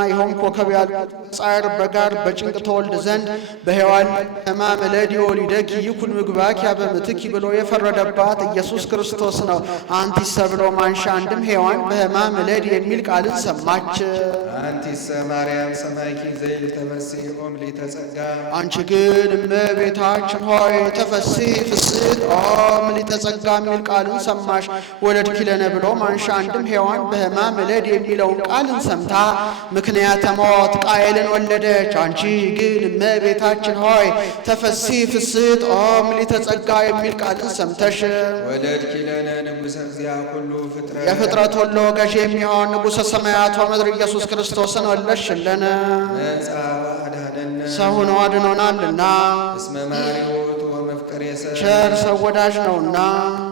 ይኸውም ኮከብ ያሉት ጻዕር በጋር በጭንቅ ተወልድ ዘንድ በሔዋን ሕማም እለድ ወሊደኪ ይኩን ምግባኪ በምትኪ ብሎ የፈረደባት ኢየሱስ ክርስቶስ ነው። አንቲሰ ብሎ ማንሻ አንድም ሔዋን በሕማም እለድ የሚል ቃልን ሰማች። አንቲሰ ማርያም ሰማይኪ ዘይል ተፈሥሒ ኦም ሊተጸጋ አንቺ ግን እመቤታችን ሆይ ተፈሥሒ ፍስሕት ኦም ሊተጸጋ የሚል ቃልን ሰማሽ። ወለድኪ ለነ ብሎ ማንሻ አንድም ሔዋን በሕማም እለድ የሚለውን ቃልን ሰምታ ምክንያተ ሞት ቃየልን ወለደች። አንቺ ግን እመቤታችን ሆይ ተፈሥሒ ፍስሕት ኦም ሊተጸጋ የሚል ቃልን ሰምተሽ ወለድኪ ለነ ንጉሠ እግዚአ ኩሉ ፍጥረት የፍጥረት ሁሉ ገዢ የሚሆን ንጉሠ ሰማያት ወምድር ኢየሱስ ክርስቶስን ወለድሽልን። ነጻ ወአድኀነነ ሰው ሆኖ አድኖናልና እስመ ማሪ ውእቱ ወመፍቀሬ ሰብእ ቸር ሰው ወዳጅ ነውና።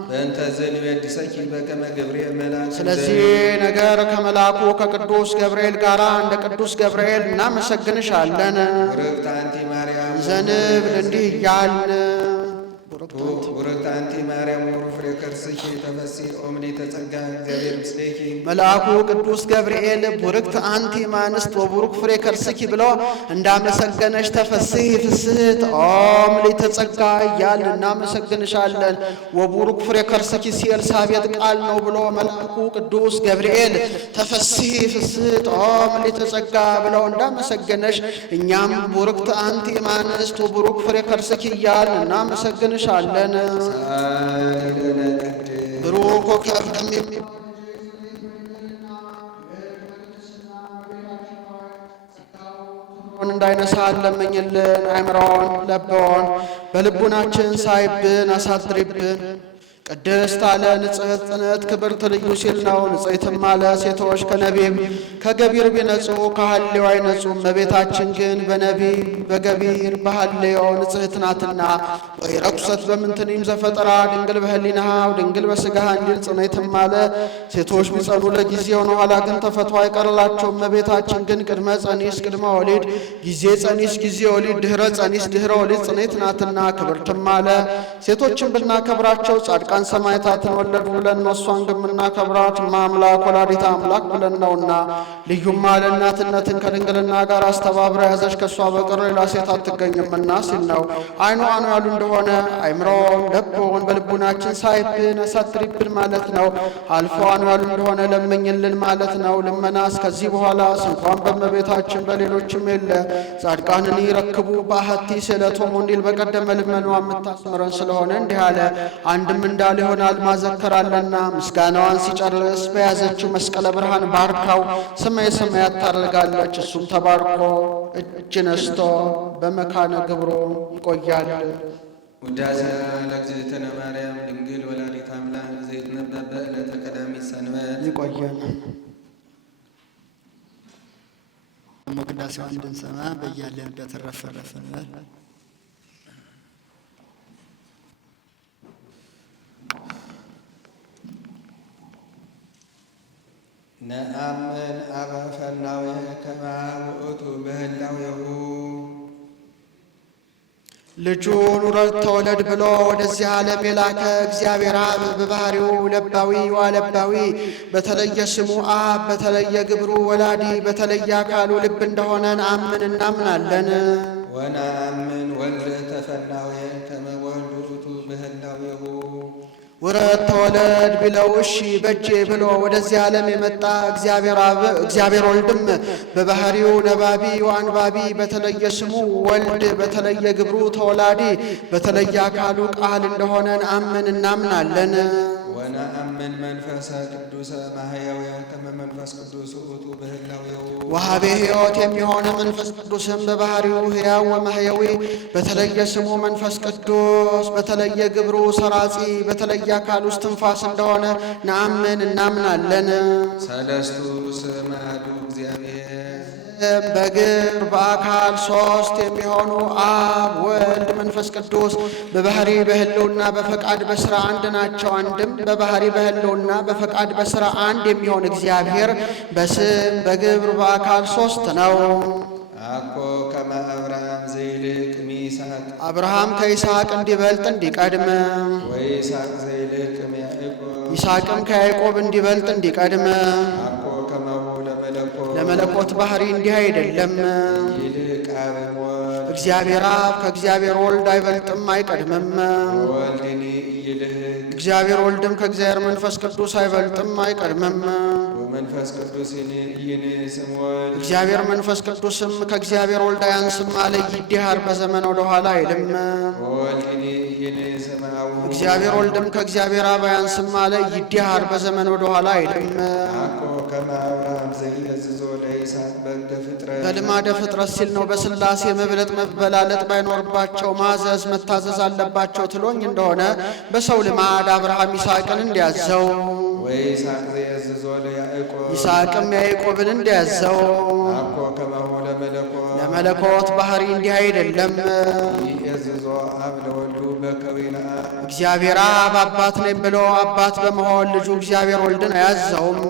በእንተ ዘንቤድሰኪ በከመ ገብርኤል መልአክ ስለዚህ ነገር ከመልአኩ ከቅዱስ ገብርኤል ጋር እንደ ቅዱስ ገብርኤል እናመሰግንሻለን። ቡርክት አንቲ ማርያም ዘንብል እንዲህ እያልን ቡርክት አንቲ ማርያም ወሩ ፍሬ ከርስኪ ተፈሥሒ ኦም ሊተጸጋ እግዚአብሔር ምስሌኪ መልአኩ ቅዱስ ገብርኤል ቡርክት አንቲ እምአንስት ወቡሩክ ፍሬ ከርስኪ ብሎ እንዳመሰገነሽ ተፈሥሒ ፍስሕት ኦም ሊተጸጋ እያልን እናመሰግንሻለን። ወቡሩክ ፍሬ ከርስኪ ሲኤልሳቤጥ ቃል ነው ብሎ መልአኩ ቅዱስ ገብርኤል ተፈሥሒ ፍስሕት ኦም ሊተጸጋ ብለው እንዳመሰገነሽ እኛም ቡርክት አንቲ እምአንስት ወቡሩክ ፍሬ ከርስኪ እያልን እናመሰግንሻለን። ብሩህ ኮከብ እንዳይነሳ ለምኝልን። አእምሮን ለቦን በልቡናችን ሳይብን አሳድሪብን። ቅድስት አለ ንጽሕት ጽንዕት ክብርት ልዩ ሲል ነው። ንጽሕትም አለ ሴቶች ከነቢብ ከገቢር ቢነጹ ከሐሌው አይነጹም። እመቤታችን ግን በነቢብ በገቢር በሐሌዮ ንጽሕት ናትና። ወይ ረኩሰት በምንትኒም ዘፈጠራ ድንግል በህሊናሃ ድንግል በሥጋሃ እንዲል ጽንዕትም አለ ሴቶች ቢጸኑ ለጊዜው ነው፣ ኋላ ግን ተፈቶ አይቀርላቸውም። እመቤታችን ግን ቅድመ ጸኒስ ቅድመ ወሊድ ጊዜ ጸኒስ ጊዜ ወሊድ ድኅረ ጸኒስ ድኅረ ወሊድ ጽንዕት ናትና። ክብርትም አለ ሴቶችን ብናከብራቸው ጻድቃን ጻድቃን ሰማዕታትን ወለዱ ብለን ነው። እሷን ግን የምናከብራት እማምላክ ወላዲተ አምላክ ብለን ነውና ልዩማ ለእናትነትን ከድንግልና ጋር አስተባብራ ያዘች ከእሷ በቀር ሌላ ሴት አትገኝምና ሲል ነው። አይኑ አኑ ያሉ እንደሆነ አይምሮውን ደቦውን በልቡናችን ሳይብን አሳትሪብን ማለት ነው። አልፎ አኑ ያሉ እንደሆነ ለምኝልን ማለት ነው። ልመናስ ከዚህ በኋላ እንኳን በእመቤታችን በሌሎችም የለ። ጻድቃንን ይረክቡ በአሐቲ ስእለቶሙ እንዲል በቀደመ ልመኗ የምታስምረን ስለሆነ እንዲህ አለ። አንድም እንዳለ ይሆናል ማዘከራለና ምስጋናዋን ሲጨርስ በያዘችው መስቀለ ብርሃን ባርካው ሰማየ ሰማያት ታደርጋለች። እሱም ተባርኮ እጅ ነስቶ በመካነ ግብሩ ይቆያል። ውዳሴ ለእግዝእትነ ማርያም ድንግል ወላዲተ አምላክ ዘይትነበብ በዕለተ ቀዳሚት ሰንበት ይቆያል። ቅዳሴዋን እንድንሰማ በያለንበት ረፈረፍ እንበል። ነአምን አበ ፈናዊ ከመ ውእቱ በህላዌሁ ልጁን ውረድ ተወለድ ብሎ ወደዚህ ዓለም የላከ እግዚአብሔር አብ በባህሪው ለባዊ ወለባዊ በተለየ ስሙ አብ በተለየ ግብሩ ወላዲ በተለየ አካሉ ልብ እንደሆነን አምን እናምናለን። ወነአምን ወልደ ተፈናዊ ከመ ወልድ ውእቱ በህላዌሁ ውረድ ተወለድ ቢለው እሺ በጄ ብሎ ወደዚህ ዓለም የመጣ እግዚአብሔር ወልድም በባህሪው ነባቢ ወአንባቢ በተለየ ስሙ ወልድ በተለየ ግብሩ ተወላዲ በተለየ አካሉ ቃል እንደሆነን አምን እናምናለን። ወነአምን መንፈሰ ቅዱሰ ማህያዊ ከመ መንፈስ ቅዱስ ውእቱ በህላዌሁ ወሀቤ ሕይወት የሚሆነ መንፈስ ቅዱስም በባህሪው ሕያው ወማህያዊ በተለየ ስሙ መንፈስ ቅዱስ በተለየ ግብሩ ሰራጺ በተለየ አካል ውስጥ ትንፋስ እንደሆነ ነአምን እናምናለን። ሰለስቱ ስም አሐዱ እግዚአብሔር በግብር በአካል ሦስት የሚሆኑ አብ ወልድ መንፈስ ቅዱስ በባህሪ በህልውና በፈቃድ በሥራ አንድ ናቸው። አንድም በባህሪ በህልውና በፈቃድ በሥራ አንድ የሚሆን እግዚአብሔር በስም በግብር በአካል ሦስት ነው። አኮ ከመ አብርሃም ዘይልቅ እምይስሐቅ አብርሃም ከይስሐቅ እንዲበልጥ እንዲቀድም ወይስሐቅ ዘይልቅ እምያዕቆብ ይስሐቅም ከያዕቆብ እንዲበልጥ እንዲቀድም አኮ ከመሁ ለመለኮት ለመለኮት ባህሪ እንዲህ አይደለም። ይልቅ አብ እምወልድ እግዚአብሔር አብ ከእግዚአብሔር ወልድ አይበልጥም አይቀድምም። ወወልድኒ ኢይልህቅ እግዚአብሔር ወልድም ከእግዚአብሔር መንፈስ ቅዱስ አይበልጥም አይቀድምም። ወመንፈስ ቅዱስ ይንስም ወልድ እግዚአብሔር መንፈስ ቅዱስም ከእግዚአብሔር ወልድ አያንስም አለ ይዲሃር በዘመን ወደ ኋላ አይልም። ወወልድኒ ኢይንስም አቡሁ እግዚአብሔር ወልድም ከእግዚአብሔር አብ አያንስም አለ ይዲሃር በዘመን ወደ ኋላ አይልም። አኮ ከመ አብርሃም ዘይእዝዞ ለይስሐቅ በእንተ ፍጥረት በልማደ ፍጥረት ሲል ነው። በሥላሴ መብለጥ መበላለጥ ባይኖርባቸው ማዘዝ መታዘዝ አለባቸው ትሎኝ እንደሆነ በሰው ልማድ አብርሃም ይስሐቅን እንዲያዘው ወይስሐቅ ዘይእዝዞ ለያዕቆብ ይስሐቅም ያዕቆብን እንዲያዘው አኮ ከመሁ ለመለኮት ባህሪ እንዲህ አይደለም። ይእዝዞ አብ ለወልዱ በከዊነ አብ እግዚአብሔር አብ አባት ነኝ ብሎ አባት በመሆን ልጁ እግዚአብሔር ወልድን አያዘውም።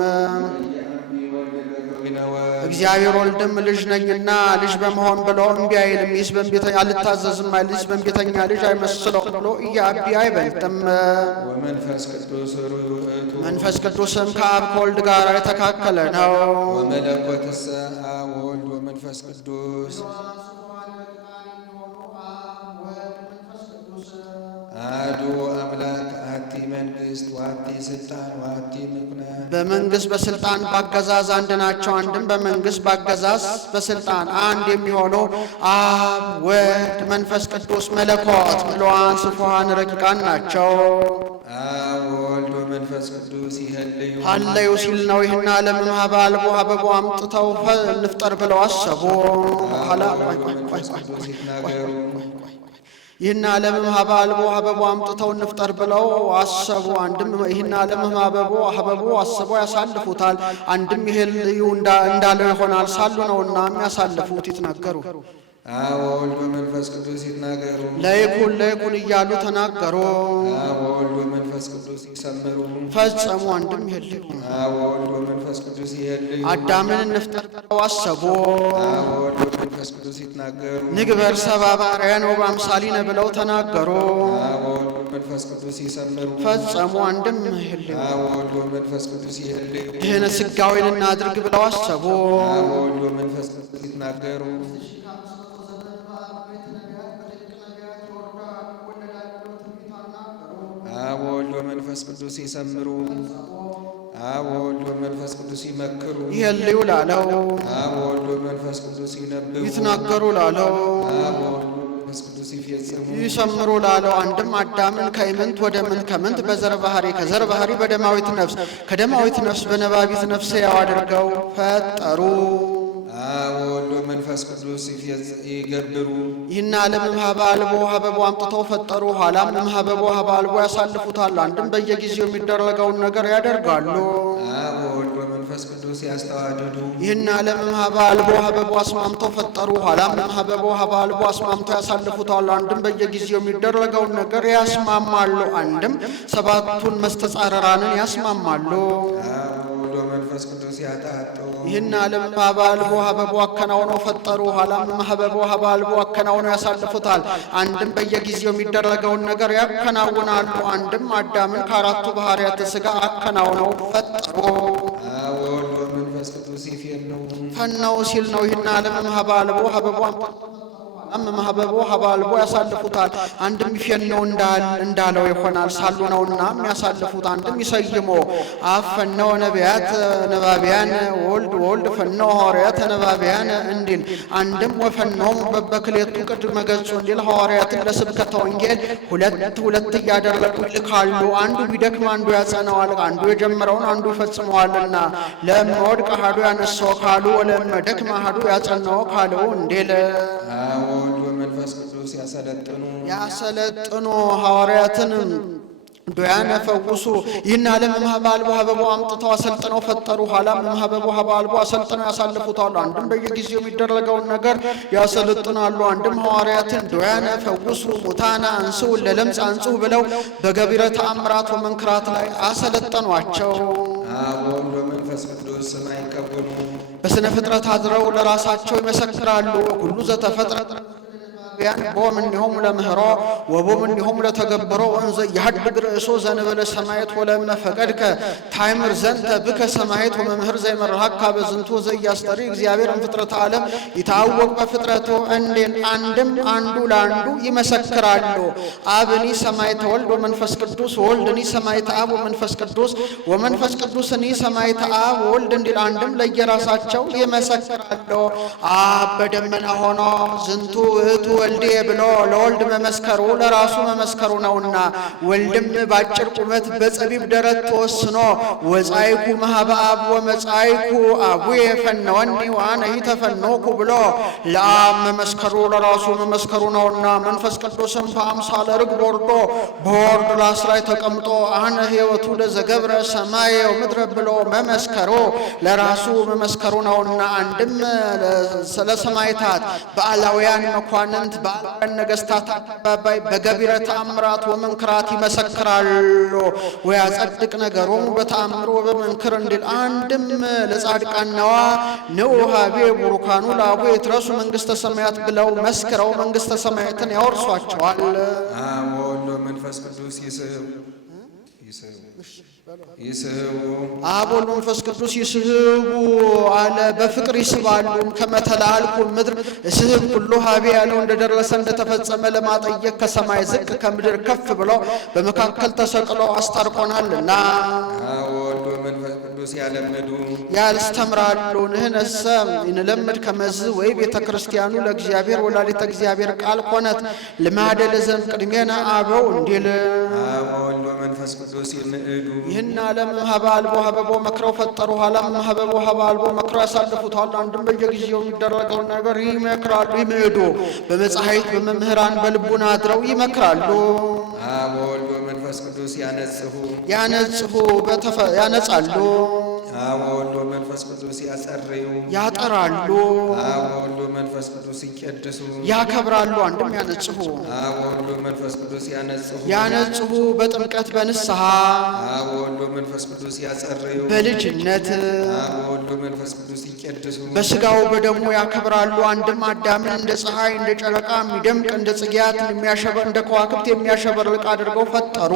እግዚአብሔር ወልድም ልጅ ነኝና ልጅ በመሆን ብሎ እምቢ አይልም። ይስ በእንቢተኛ አልታዘዝም አይልም። በእንቢተኛ ልጅ አይመስለው ብሎ እያቢ አይበልጥም። ወመንፈስ ቅዱስ ሩይ ውእቱ መንፈስ ቅዱስም ከአብ ከወልድ ጋር የተካከለ ነው። ወመለኮትሰ አብ ወወልድ ወመንፈስ ቅዱስ አሐዱ አምላክ አሐቲ መንግሥት ወአሐቲ ስልጣን ወአሐቲ ምኵናን በመንግሥት በስልጣን ባገዛዝ አንድ ናቸው። አንድም በመንግሥት ባገዛዝ በስልጣን አንድ የሚሆኑ አብ ወልድ መንፈስ ቅዱስ መለኮት ምሉዓን ስፉሃን ረቂቃን ናቸው። አብ ወወልድ ወመንፈስ ቅዱስ ይህልዩ ሀለዩ ሲል ነው። ይህን ዓለም ሀበ አልቦ ሀበቦ አምጥተው እንፍጠር ብለው አሰቡ። ይህን ዓለምም ሀበ አልቦ ሀበቦ አምጥተው እንፍጠር ብለው አሰቡ። አንድም ይህን ዓለምም ሀበቦ አስበው ያሳልፉታል። አንድም ይሄ ልዩ እንዳለ ይሆናል ሳሉ ነውና የሚያሳልፉት ይትናገሩ። አብ ወወልድ ወመንፈስ ቅዱስ ይትናገሩ ለይኩን እያሉ ተናገሩ። አብ ወወልድ ወመንፈስ ቅዱስ ይሰምሩ ፈጸሙ። አንድም ይሄ ልዩ አብ ወወልድ ወመንፈስ ቅዱስ ይህልዩ አዳምን እንፍጠር ብለው አሰቡ። አብ ወወልድ ወመንፈስ ቅዱስ ይትናገሩ ንግበር ሰብአ በአርአያነ ወበአምሳሊነ ብለው ተናገሩ። አብ ወወልድ ወመንፈስ ቅዱስ ይሰምሩ ፈጸሙ። አንድም ይህልዩ አብ ወወልድ ወመንፈስ ቅዱስ ይህልዩ ድህነ ሥጋዌን እናድርግ ብለው አሰቡ። አብ ወወልድ ወመንፈስ ቅዱስ ይትናገሩ አብ ወወልድ ወመንፈስ ቅዱስ ይሰምሩ አብ ወወልድ ወመንፈስ ቅዱስ ይመክሩ ይህልዩ ላለው አብ ወወልድ ወመንፈስ ቅዱስ ይነብቡ ይትናገሩ ላለው አብ ወወልድ ወመንፈስ ቅዱስ ይፈጽሙ ይሰምሩ ላለው አንድም አዳምን ከኢምንት ወደ ምን ከምንት በዘር ባህሪ ከዘር ባህሪ በደማዊት ነፍስ ከደማዊት ነፍስ በነባቢት ነፍስ ያው አድርገው ፈጠሩ። አብ ወወልድ ወመንፈስ ቅዱስ ይገብሩ ይህን ዓለም እምኀበ አልቦ ሀበቦ አምጥተው ፈጠሩ። ኋላም እምኀበቦ ሀበ አልቦ ያሳልፉታል። አንድም በየጊዜው የሚደረገውን ነገር ያደርጋሉ። አብ ወወልድ ወመንፈስ ቅዱስ ያስተዋድዱ ይህን ዓለም እምኀበ አልቦ ሀበቦ አስማምተው ፈጠሩ። ኋላም እምኀበቦ ሀበ አልቦ አስማምተው ያሳልፉታል። አንድም በየጊዜው የሚደረገውን ነገር ያስማማሉ። አንድም ሰባቱን መስተጻረራንን ያስማማሉ። አብ ወወልድ ወመንፈስ ቅዱስ ያጣጡ ይህን ዓለም እምኀበ አልቦ ሀበቦ አከናውነው ፈጠሩ። ኋላም እምኀበቦ ሀበ አልቦ አከናውነው ያሳልፉታል። አንድም በየጊዜው የሚደረገውን ነገር ያከናውናሉ። አንድም አዳምን ከአራቱ ባህርያተ ሥጋ አከናውነው ፈጠሩ። አብ ወወልድ ወመንፈስ ቅዱስ ይፌኑ ፈነው ሲል ነው። ይህን ዓለም እምኀበ አልቦ ሀበቦ እምኀበቦ ሀበ አልቦ ያሳልፉታል። አንድም ይፌነው እንዳለው ይሆናል ሳሉ ነውና የሚያሳልፉት። አንድም ይሰይሞ አብ ፈነወ ነቢያት ነባቢያን ወልድ ፈነወ ሐዋርያት ነባቢያን እንዲል። አንድም ወፈነውም በበክሌቱ ቅድመ ገጹ እንዲል ሐዋርያትን ለስብከተ ወንጌል ሁለት እያደረጉ ይልካሉ። አንዱ ቢደክም አንዱ ያጸናዋል፣ አንዱ የጀመረውን አንዱ ይፈጽመዋልና። ለእመወድቅ አሐዱ ያነሳው ካሉ ወለእመደክም አሐዱ ያጸናው ካሉ እንዲል። አብ ወወልድ ወመንፈስ ቅዱስ ያሰለጥኑ ሐዋርያትን ዶያነ ፈውሱ። ይህን ዓለም እምኀበ አልቦ ሀበቦ አምጥተው አሰልጥነው ፈጠሩ። ኋላም እምኀበቦ ሀበ አልቦ አሰልጥነው ያሳልፉታሉ። አንድም በየጊዜው የሚደረገውን ነገር ያሰለጥናሉ። አንድም ሐዋርያትን ዶያነ ፈውሱ ሙታነ አንሥኡ ለለምጽ አንጽሑ ብለው በገቢረ ተአምራት ወመንክራት ላይ አሰለጠኗቸው። አብ ወወልድ ወመንፈስ ቅዱስ ሰማይ ይቀበሉ በስነ ፍጥረት አድረው ለራሳቸው ይመሰክራሉ። ኩሉ ዘተፈጥረ ያን ቦምንሆም ለምህሮ ወቦምንሆም ለተገብሮ ወንዘ ያድግ ርእሶ ዘነበለ ሰማየት ወለመ ፈቀድከ ታይምር ዘንተ ብከ ሰማየት ወመምህር ዘይመርሃካ በዝንቱ ዘያስተሪ እግዚአብሔር ፍጥረት ዓለም ይታወቅ በፍጥረቱ እንዴን አንድም አንዱ ለአንዱ ይመሰክራሉ። አብኒ ሰማይተ ወልድ ወመንፈስ ቅዱስ ወልድኒ ሰማይተ አብ ወመንፈስ ቅዱስ ወመንፈስ ቅዱስኒ ሰማይተ አብ ወልድ እንዲል። አንድም ለየራሳቸው ይመሰክራሉ። አብ በደመና ሆኖ ዝንቱ ውእቱ ወልዴ ብሎ ለወልድ መመስከሩ ለራሱ መመስከሩ ነውና። ወልድም ባጭር ቁመት በጸቢብ ደረት ተወስኖ ወጻይኩ እምኀበ አብ ወመጻይኩ አቡየ ፈነወኒ ወአነሂ ተፈነውኩ ብሎ ለአብ መመስከሩ ለራሱ መመስከሩ ነውና። መንፈስ ቅዱስም በአምሳለ ርግብ ወርዶ በወርድ ራስ ላይ ተቀምጦ አነ ሕይወቱ ለዘገብረ ሰማየ ወምድረ ብሎ መመስከሩ ለራሱ መመስከሩ ነውና። አንድም ስለ ሰማዕታት በዓላውያን መኳንንት በዓላውያን ነገሥታት አደባባይ በገቢረ ተአምራት ወመንክራት ይመሰክራሉ። ወያጸድቅ ነገሮሙ በተአምር ወበመንክር እንዲል። አንድም ለጻድቃን ነዋ ንዑ ሀቤ ቡሩካኑ ለአቡ የትረሱ መንግሥተ ሰማያት ብለው መስክረው መንግሥተ ሰማያትን ያወርሷቸዋል። አብ ወወልድ ወመንፈስ ቅዱስ ይስሕቡ አብ ወልድ መንፈስ ቅዱስ ይስሕቡ አለ። በፍቅር ይስባሉ። ከመተላልኩ ምድር እስሕብ ኩሉ ሀቤ ያለው እንደደረሰ እንደተፈጸመ ለማጠየቅ ከሰማይ ዝቅ ከምድር ከፍ ብሎ በመካከል ተሰቅሎ አስታርቆናልና። አብ ወወልድ ወመንፈስ ቅዱስ ያለምዱ ያስተምራሉ። ንሕነሰ እንለምድ ከመዝ ወይ ቤተ ክርስቲያኑ ለእግዚአብሔር ወላዲተ እግዚአብሔር ቃል ኮነት ልማደ ለዘም ቅድሜና አበው እንዲል። አብ ወወልድ ወመንፈስ ቅዱስ ይምዕዱ ይህን ዓለም እምኀበ አልቦ ሀበቦ መክረው ፈጠሩ። ኋላም እምኀበቦ ሀበ አልቦ መክረው ያሳልፉታል። አንድም በየጊዜው የሚደረገውን ነገር ይመክራሉ። ይምዕዱ በመጻሕፍት በመምህራን በልቡና አድረው ይመክራሉ። አብ ወወልድ ወመንፈስ ቅዱስ ያነጽሁ ያነጻሉ። አብ ወወልድ ወመንፈስ ቅዱስ ያጸርዩ ያጠራሉ፣ አብ ወወልድ ወመንፈስ ቅዱስ ይቀድሱ ያከብራሉ፣ አንድም ያነጽሁ። አብ ወወልድ ወመንፈስ ቅዱስ ያነጽሁ ያነጽሁ በጥምቀት በንስሐ አብ ወወልድ ወመንፈስ ቅዱስ ያጸርዩ በልጅነት አብ ወወልድ ወመንፈስ ቅዱስ ይቀድሱ በስጋው በደሙ ያከብራሉ። አንድም አዳምን እንደ ፀሐይ እንደ ጨረቃ የሚደምቅ እንደ ጽጌያት የሚያሸበር እንደ ከዋክብት የሚያሸበርቅ አድርገው ፈጠሩ።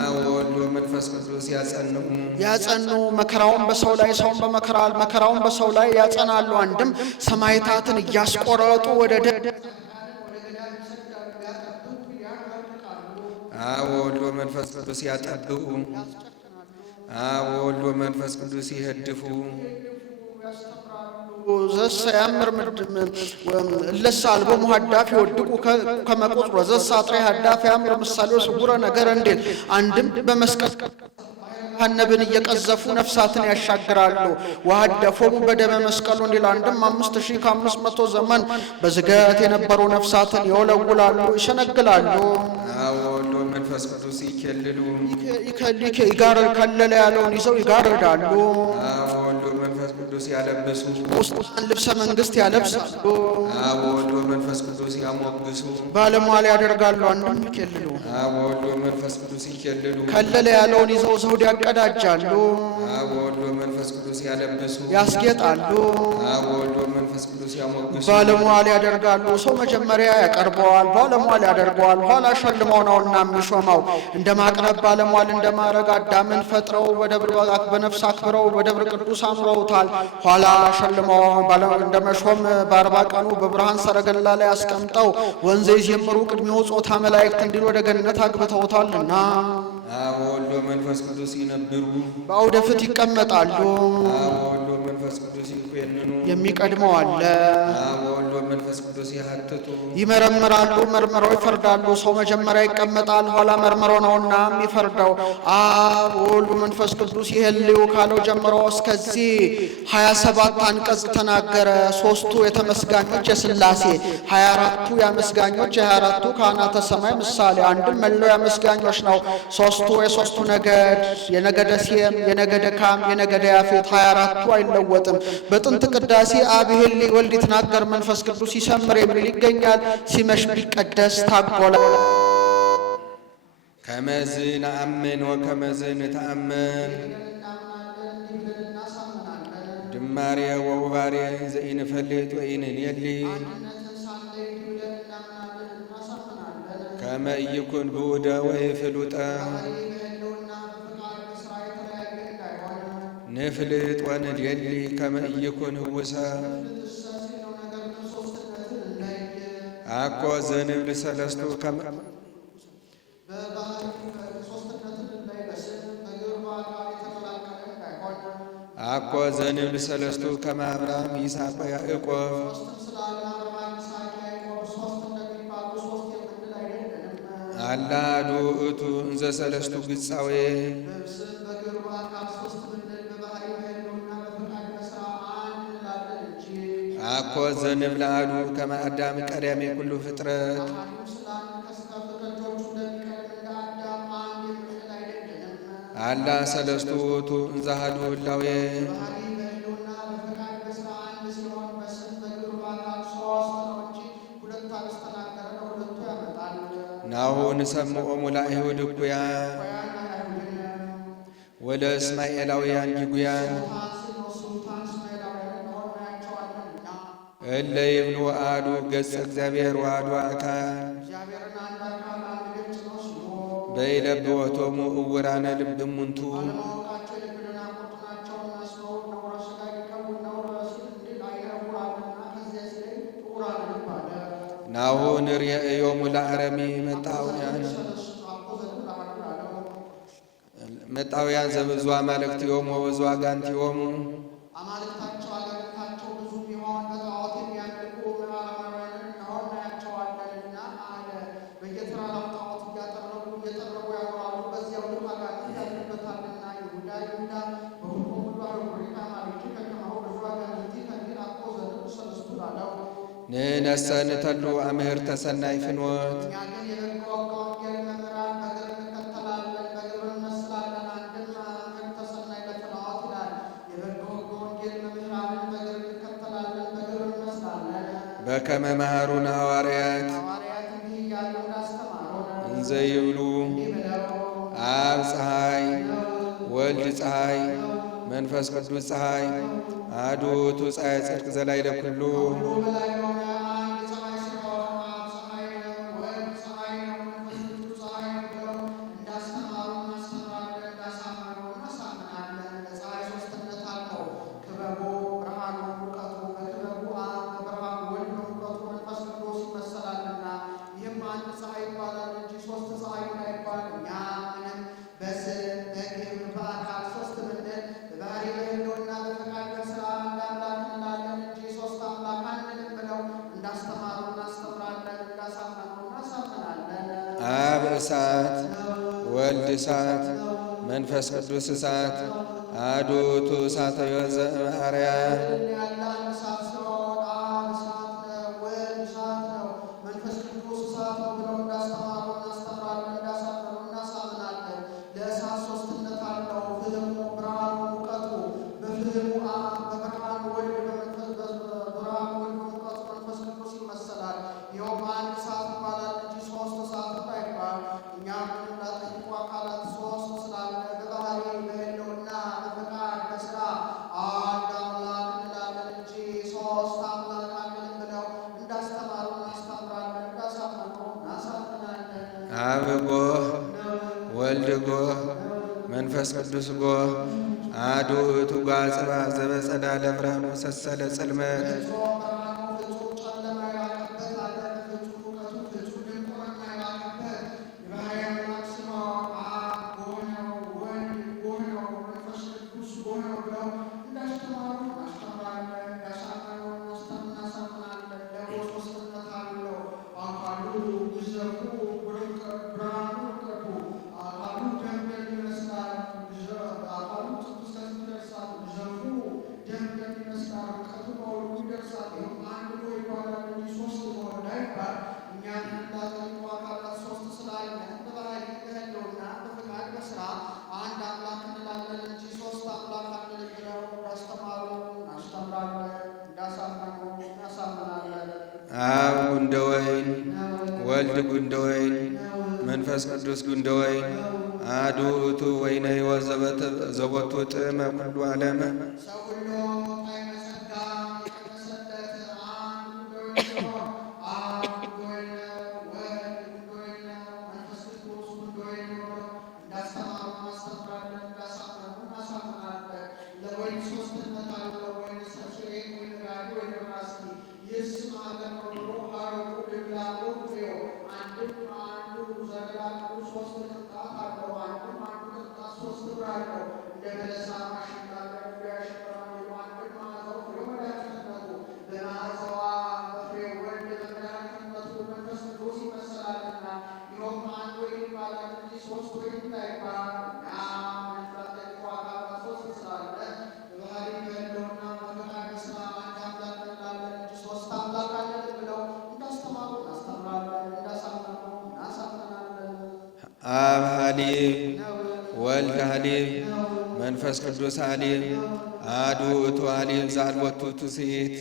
አብ ወወልድ ወመንፈስ ቅዱስ ያጸንዑ ያጸኑ መከራውን በሰው ላይ ሰውን መከራውን በሰው ላይ ያጸናሉ። አንድም ሰማዕታትን እያስቆረጡ ወደ አብ ወወልድ ወመንፈስ ቅዱስ ያጠብቁ አብ ወወልድ ወመንፈስ ቅዱስ ይሄድፉ ዘሰ ያምር እለሳ አልቦ ሙሃዳፍ ይወድቁ ከመቁጥር ዘሰ አጥሬ ሀዳፍ ያምር ምሳሌው ስጉረ ነገር እንዴል አንድም በመስቀል ሀነብን እየቀዘፉ ነፍሳትን ያሻግራሉ። ወሀደፎሙ በደመ መስቀሉ እንዲል አንድም 5500 ዘመን በዝገት የነበሩ ነፍሳትን ይወለውላሉ፣ ይሸነግላሉ። አብ ወወልድ ወመንፈስ ቅዱስ ይኬልሉ ከለለ ያለውን ይዘው ይጋርዳሉ። አብ ወወልድ ወመንፈስ ቅዱስ ያለብሱ ውስጡን ልብሰ መንግስት ያለብሳሉ። አብ ወወልድ ወመንፈስ ቅዱስ ያሞግሱ ባለሟል ያደርጋሉ። አንድም ይኬልሉ አብ ወወልድ ወመንፈስ ቅዱስ ይኬልሉ ከለለ ያለውን ይዘው ዘውድ ያቀዳጃሉ። አብ ወወልድ ወመንፈስ ቅዱስ ያለብሱ ያስጌጣሉ። አብ ወወልድ ወመንፈስ ቅዱስ ያሞግሱ ባለሟል ያደርጋሉ። ሰው መጀመሪያ ያቀርበዋል፣ ባለሟል ያደርገዋል፣ ኋላ ሸልመው ነውና የሚሾመው። እንደ ማቅረብ ባለሟል እንደ ማዕረግ አዳምን ፈጥረው በነፍስ አክብረው በደብረ ቅዱስ አኑረውታል። ኋላ ሸልመው እንደ መሾም በ40 ቀኑ በብርሃን ሰረገላ ላይ አስቀምጠው ወንዘ ይዘምሩ ቅድሚው ጾታ መላእክት እንዲል ወደ ገነት አግብተውታልና አብ ወወልድ ወመንፈስ ቅዱስ ይነብሩ በአውደ ፍት ይቀመጣሉ። አብ ወወልድ ወመንፈስ ቅዱስ ይኮንኑ የሚቀድመው አለ። አብ ወወልድ ወመንፈስ ቅዱስ ያሐትቱ ይመረምራሉ፣ መርምረው ይፈርዳሉ። ሰው መጀመሪያ ይቀመጣል፣ ኋላ መርምሮ ነውና የሚፈርደው። አብ ወወልድ መንፈስ ቅዱስ ይሄልዩ ካለው ጀምሮ እስከዚህ 27 አንቀጽ ተናገረ። ሦስቱ የተመስጋኞች የሥላሴ 24ቱ የአመስጋኞች የ24ቱ ካህናተ ሰማይ ምሳሌ አንድም መላው የአመስጋኞች ነው። ሦስቱ የሦስቱ ነገድ የነገደ ሴም የነገደ ካም የነገደ ያፌት 24ቱ አይለወጥም። በጥንት ቅዳሴ አብ ይሄሊ ወልድ ይትናገር መንፈስ ቅዱስ ይሰምር የሚል ይገኛል። ሲመሽ ቢቀደስ ታጎላ ከመዝ ነአምን ወከመዝ ንተአመን ድማሬ ወውባሬ ዘኢንፈልጥ ወኢንንየሊ ከመ ኢይኩን ብኡደ ወይፍሉጠ ንፍልጥ ወንድየሊ ከመ ኢይኩን ህውሰ አኮ ዘንብል ሰለስቱ አኮ ዘንብል ሰለስቱ ከመ አብርሃም ይስሐቅ ወያዕቆብ አላ አሐዱ ውእቱ እንዘ ሰለስቱ ግጻዌ አኮ ዘንብል አሐዱ ከመ አዳም ቀዳሜ ኩሉ ፍጥረት አላ ሰለስቱ ውእቱ እንዘ አሐዱ ህላዌ ናሁ ንሰምዖሙ ለአይሁድ እኩያን ወለእስማኤላውያን ጅጉያን እለ ይብሉ አሐዱ ገጸ እግዚአብሔር ወአሐዱ አካል በይለብወቶሙ እውራነ ልብ እሙንቱ ናሁ ንርእዮሙ ለአረሚ መጣውያን ዘብዙ አማልክቲሆሙ ወብዙ አጋንንቲሆሙ አማልክታቸው አጋንንታቸው ብዙ ቢሆን በጣዖት የሚያመልኩ ምዕራባውያንን እናያቸዋለንና አለ። በየተራራው ጣዖት እየጠረቡ ያወራሉ። በዚያው ልክ አጋንንት ያድርበታልና ይሁዳ በሁሉ አህጉሪት አማልክቲ ከከማሁ ብዙ አጋንንቲ ከሚል አኮ ዘንድ ሰለስቱ ላለው ንሕነሰ ንተሉ አምህርተ ሰናይ ፍኖት እኛ ግን የበጎ ወንጌል መምህራን በግብር እንከተላለን፣ በግብር እንመስላለን። አንድም አምህርተ ሰናይ ለፍኖት ይላል። በከመ መሃሩነ ሐዋርያት እንዘ ይብሉ አብ ፀሐይ ወልድ ፀሐይ መንፈስ ቅዱስ ፀሐይ አሐዱ ውእቱ ፀሐይ ጽድቅ ዘላዕለ ኩሉ አብ እሳት ወልድ እሳት መንፈስ ቅዱስ እሳት አሐዱ ውእቱ እሳተ ሕይወት ዘእምአርያም አብ ጎህ ወልድ ጎህ መንፈስ ቅዱስ ጎህ አሐዱ ውእቱ ጓጽባህ ዘበጸዳለ ብርሃኑ ሰሰለ ጽልመት አብ ጉንደ ወይን ወልድ ጉንደ ወይን መንፈስ ቅዱስ ጉንደ ወይን አሐዱ ውእቱ ወይነ ሕይወት ዘቦቱ ጥዕመ ኩሉ ዓለም አብ ሐሊም ወልድ ሐሊም መንፈስ ቅዱስ ሐሊም አሐዱ ውእቱ ሐሊም ዘአልቦቱ ትስብእት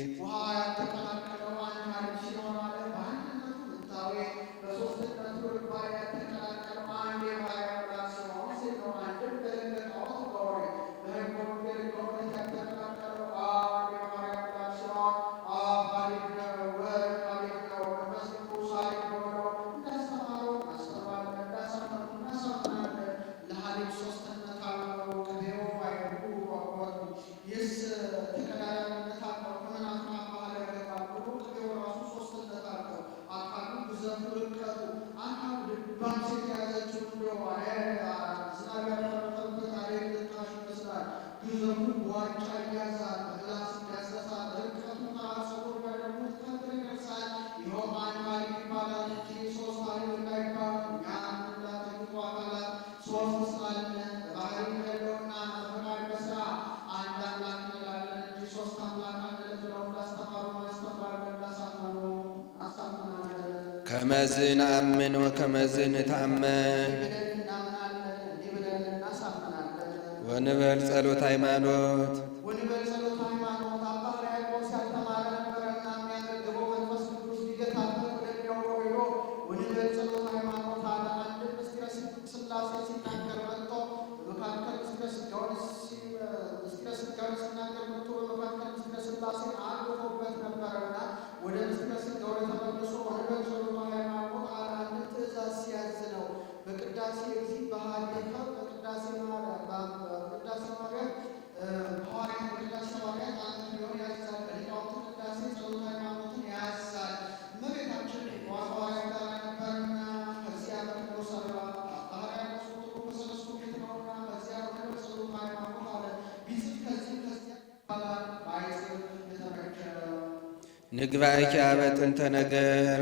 ከመዝ ነአምን ወከመዝ ንተአመን ወንበል ጸሎት ሃይማኖት ንግባእኪ በጥንተ ነገር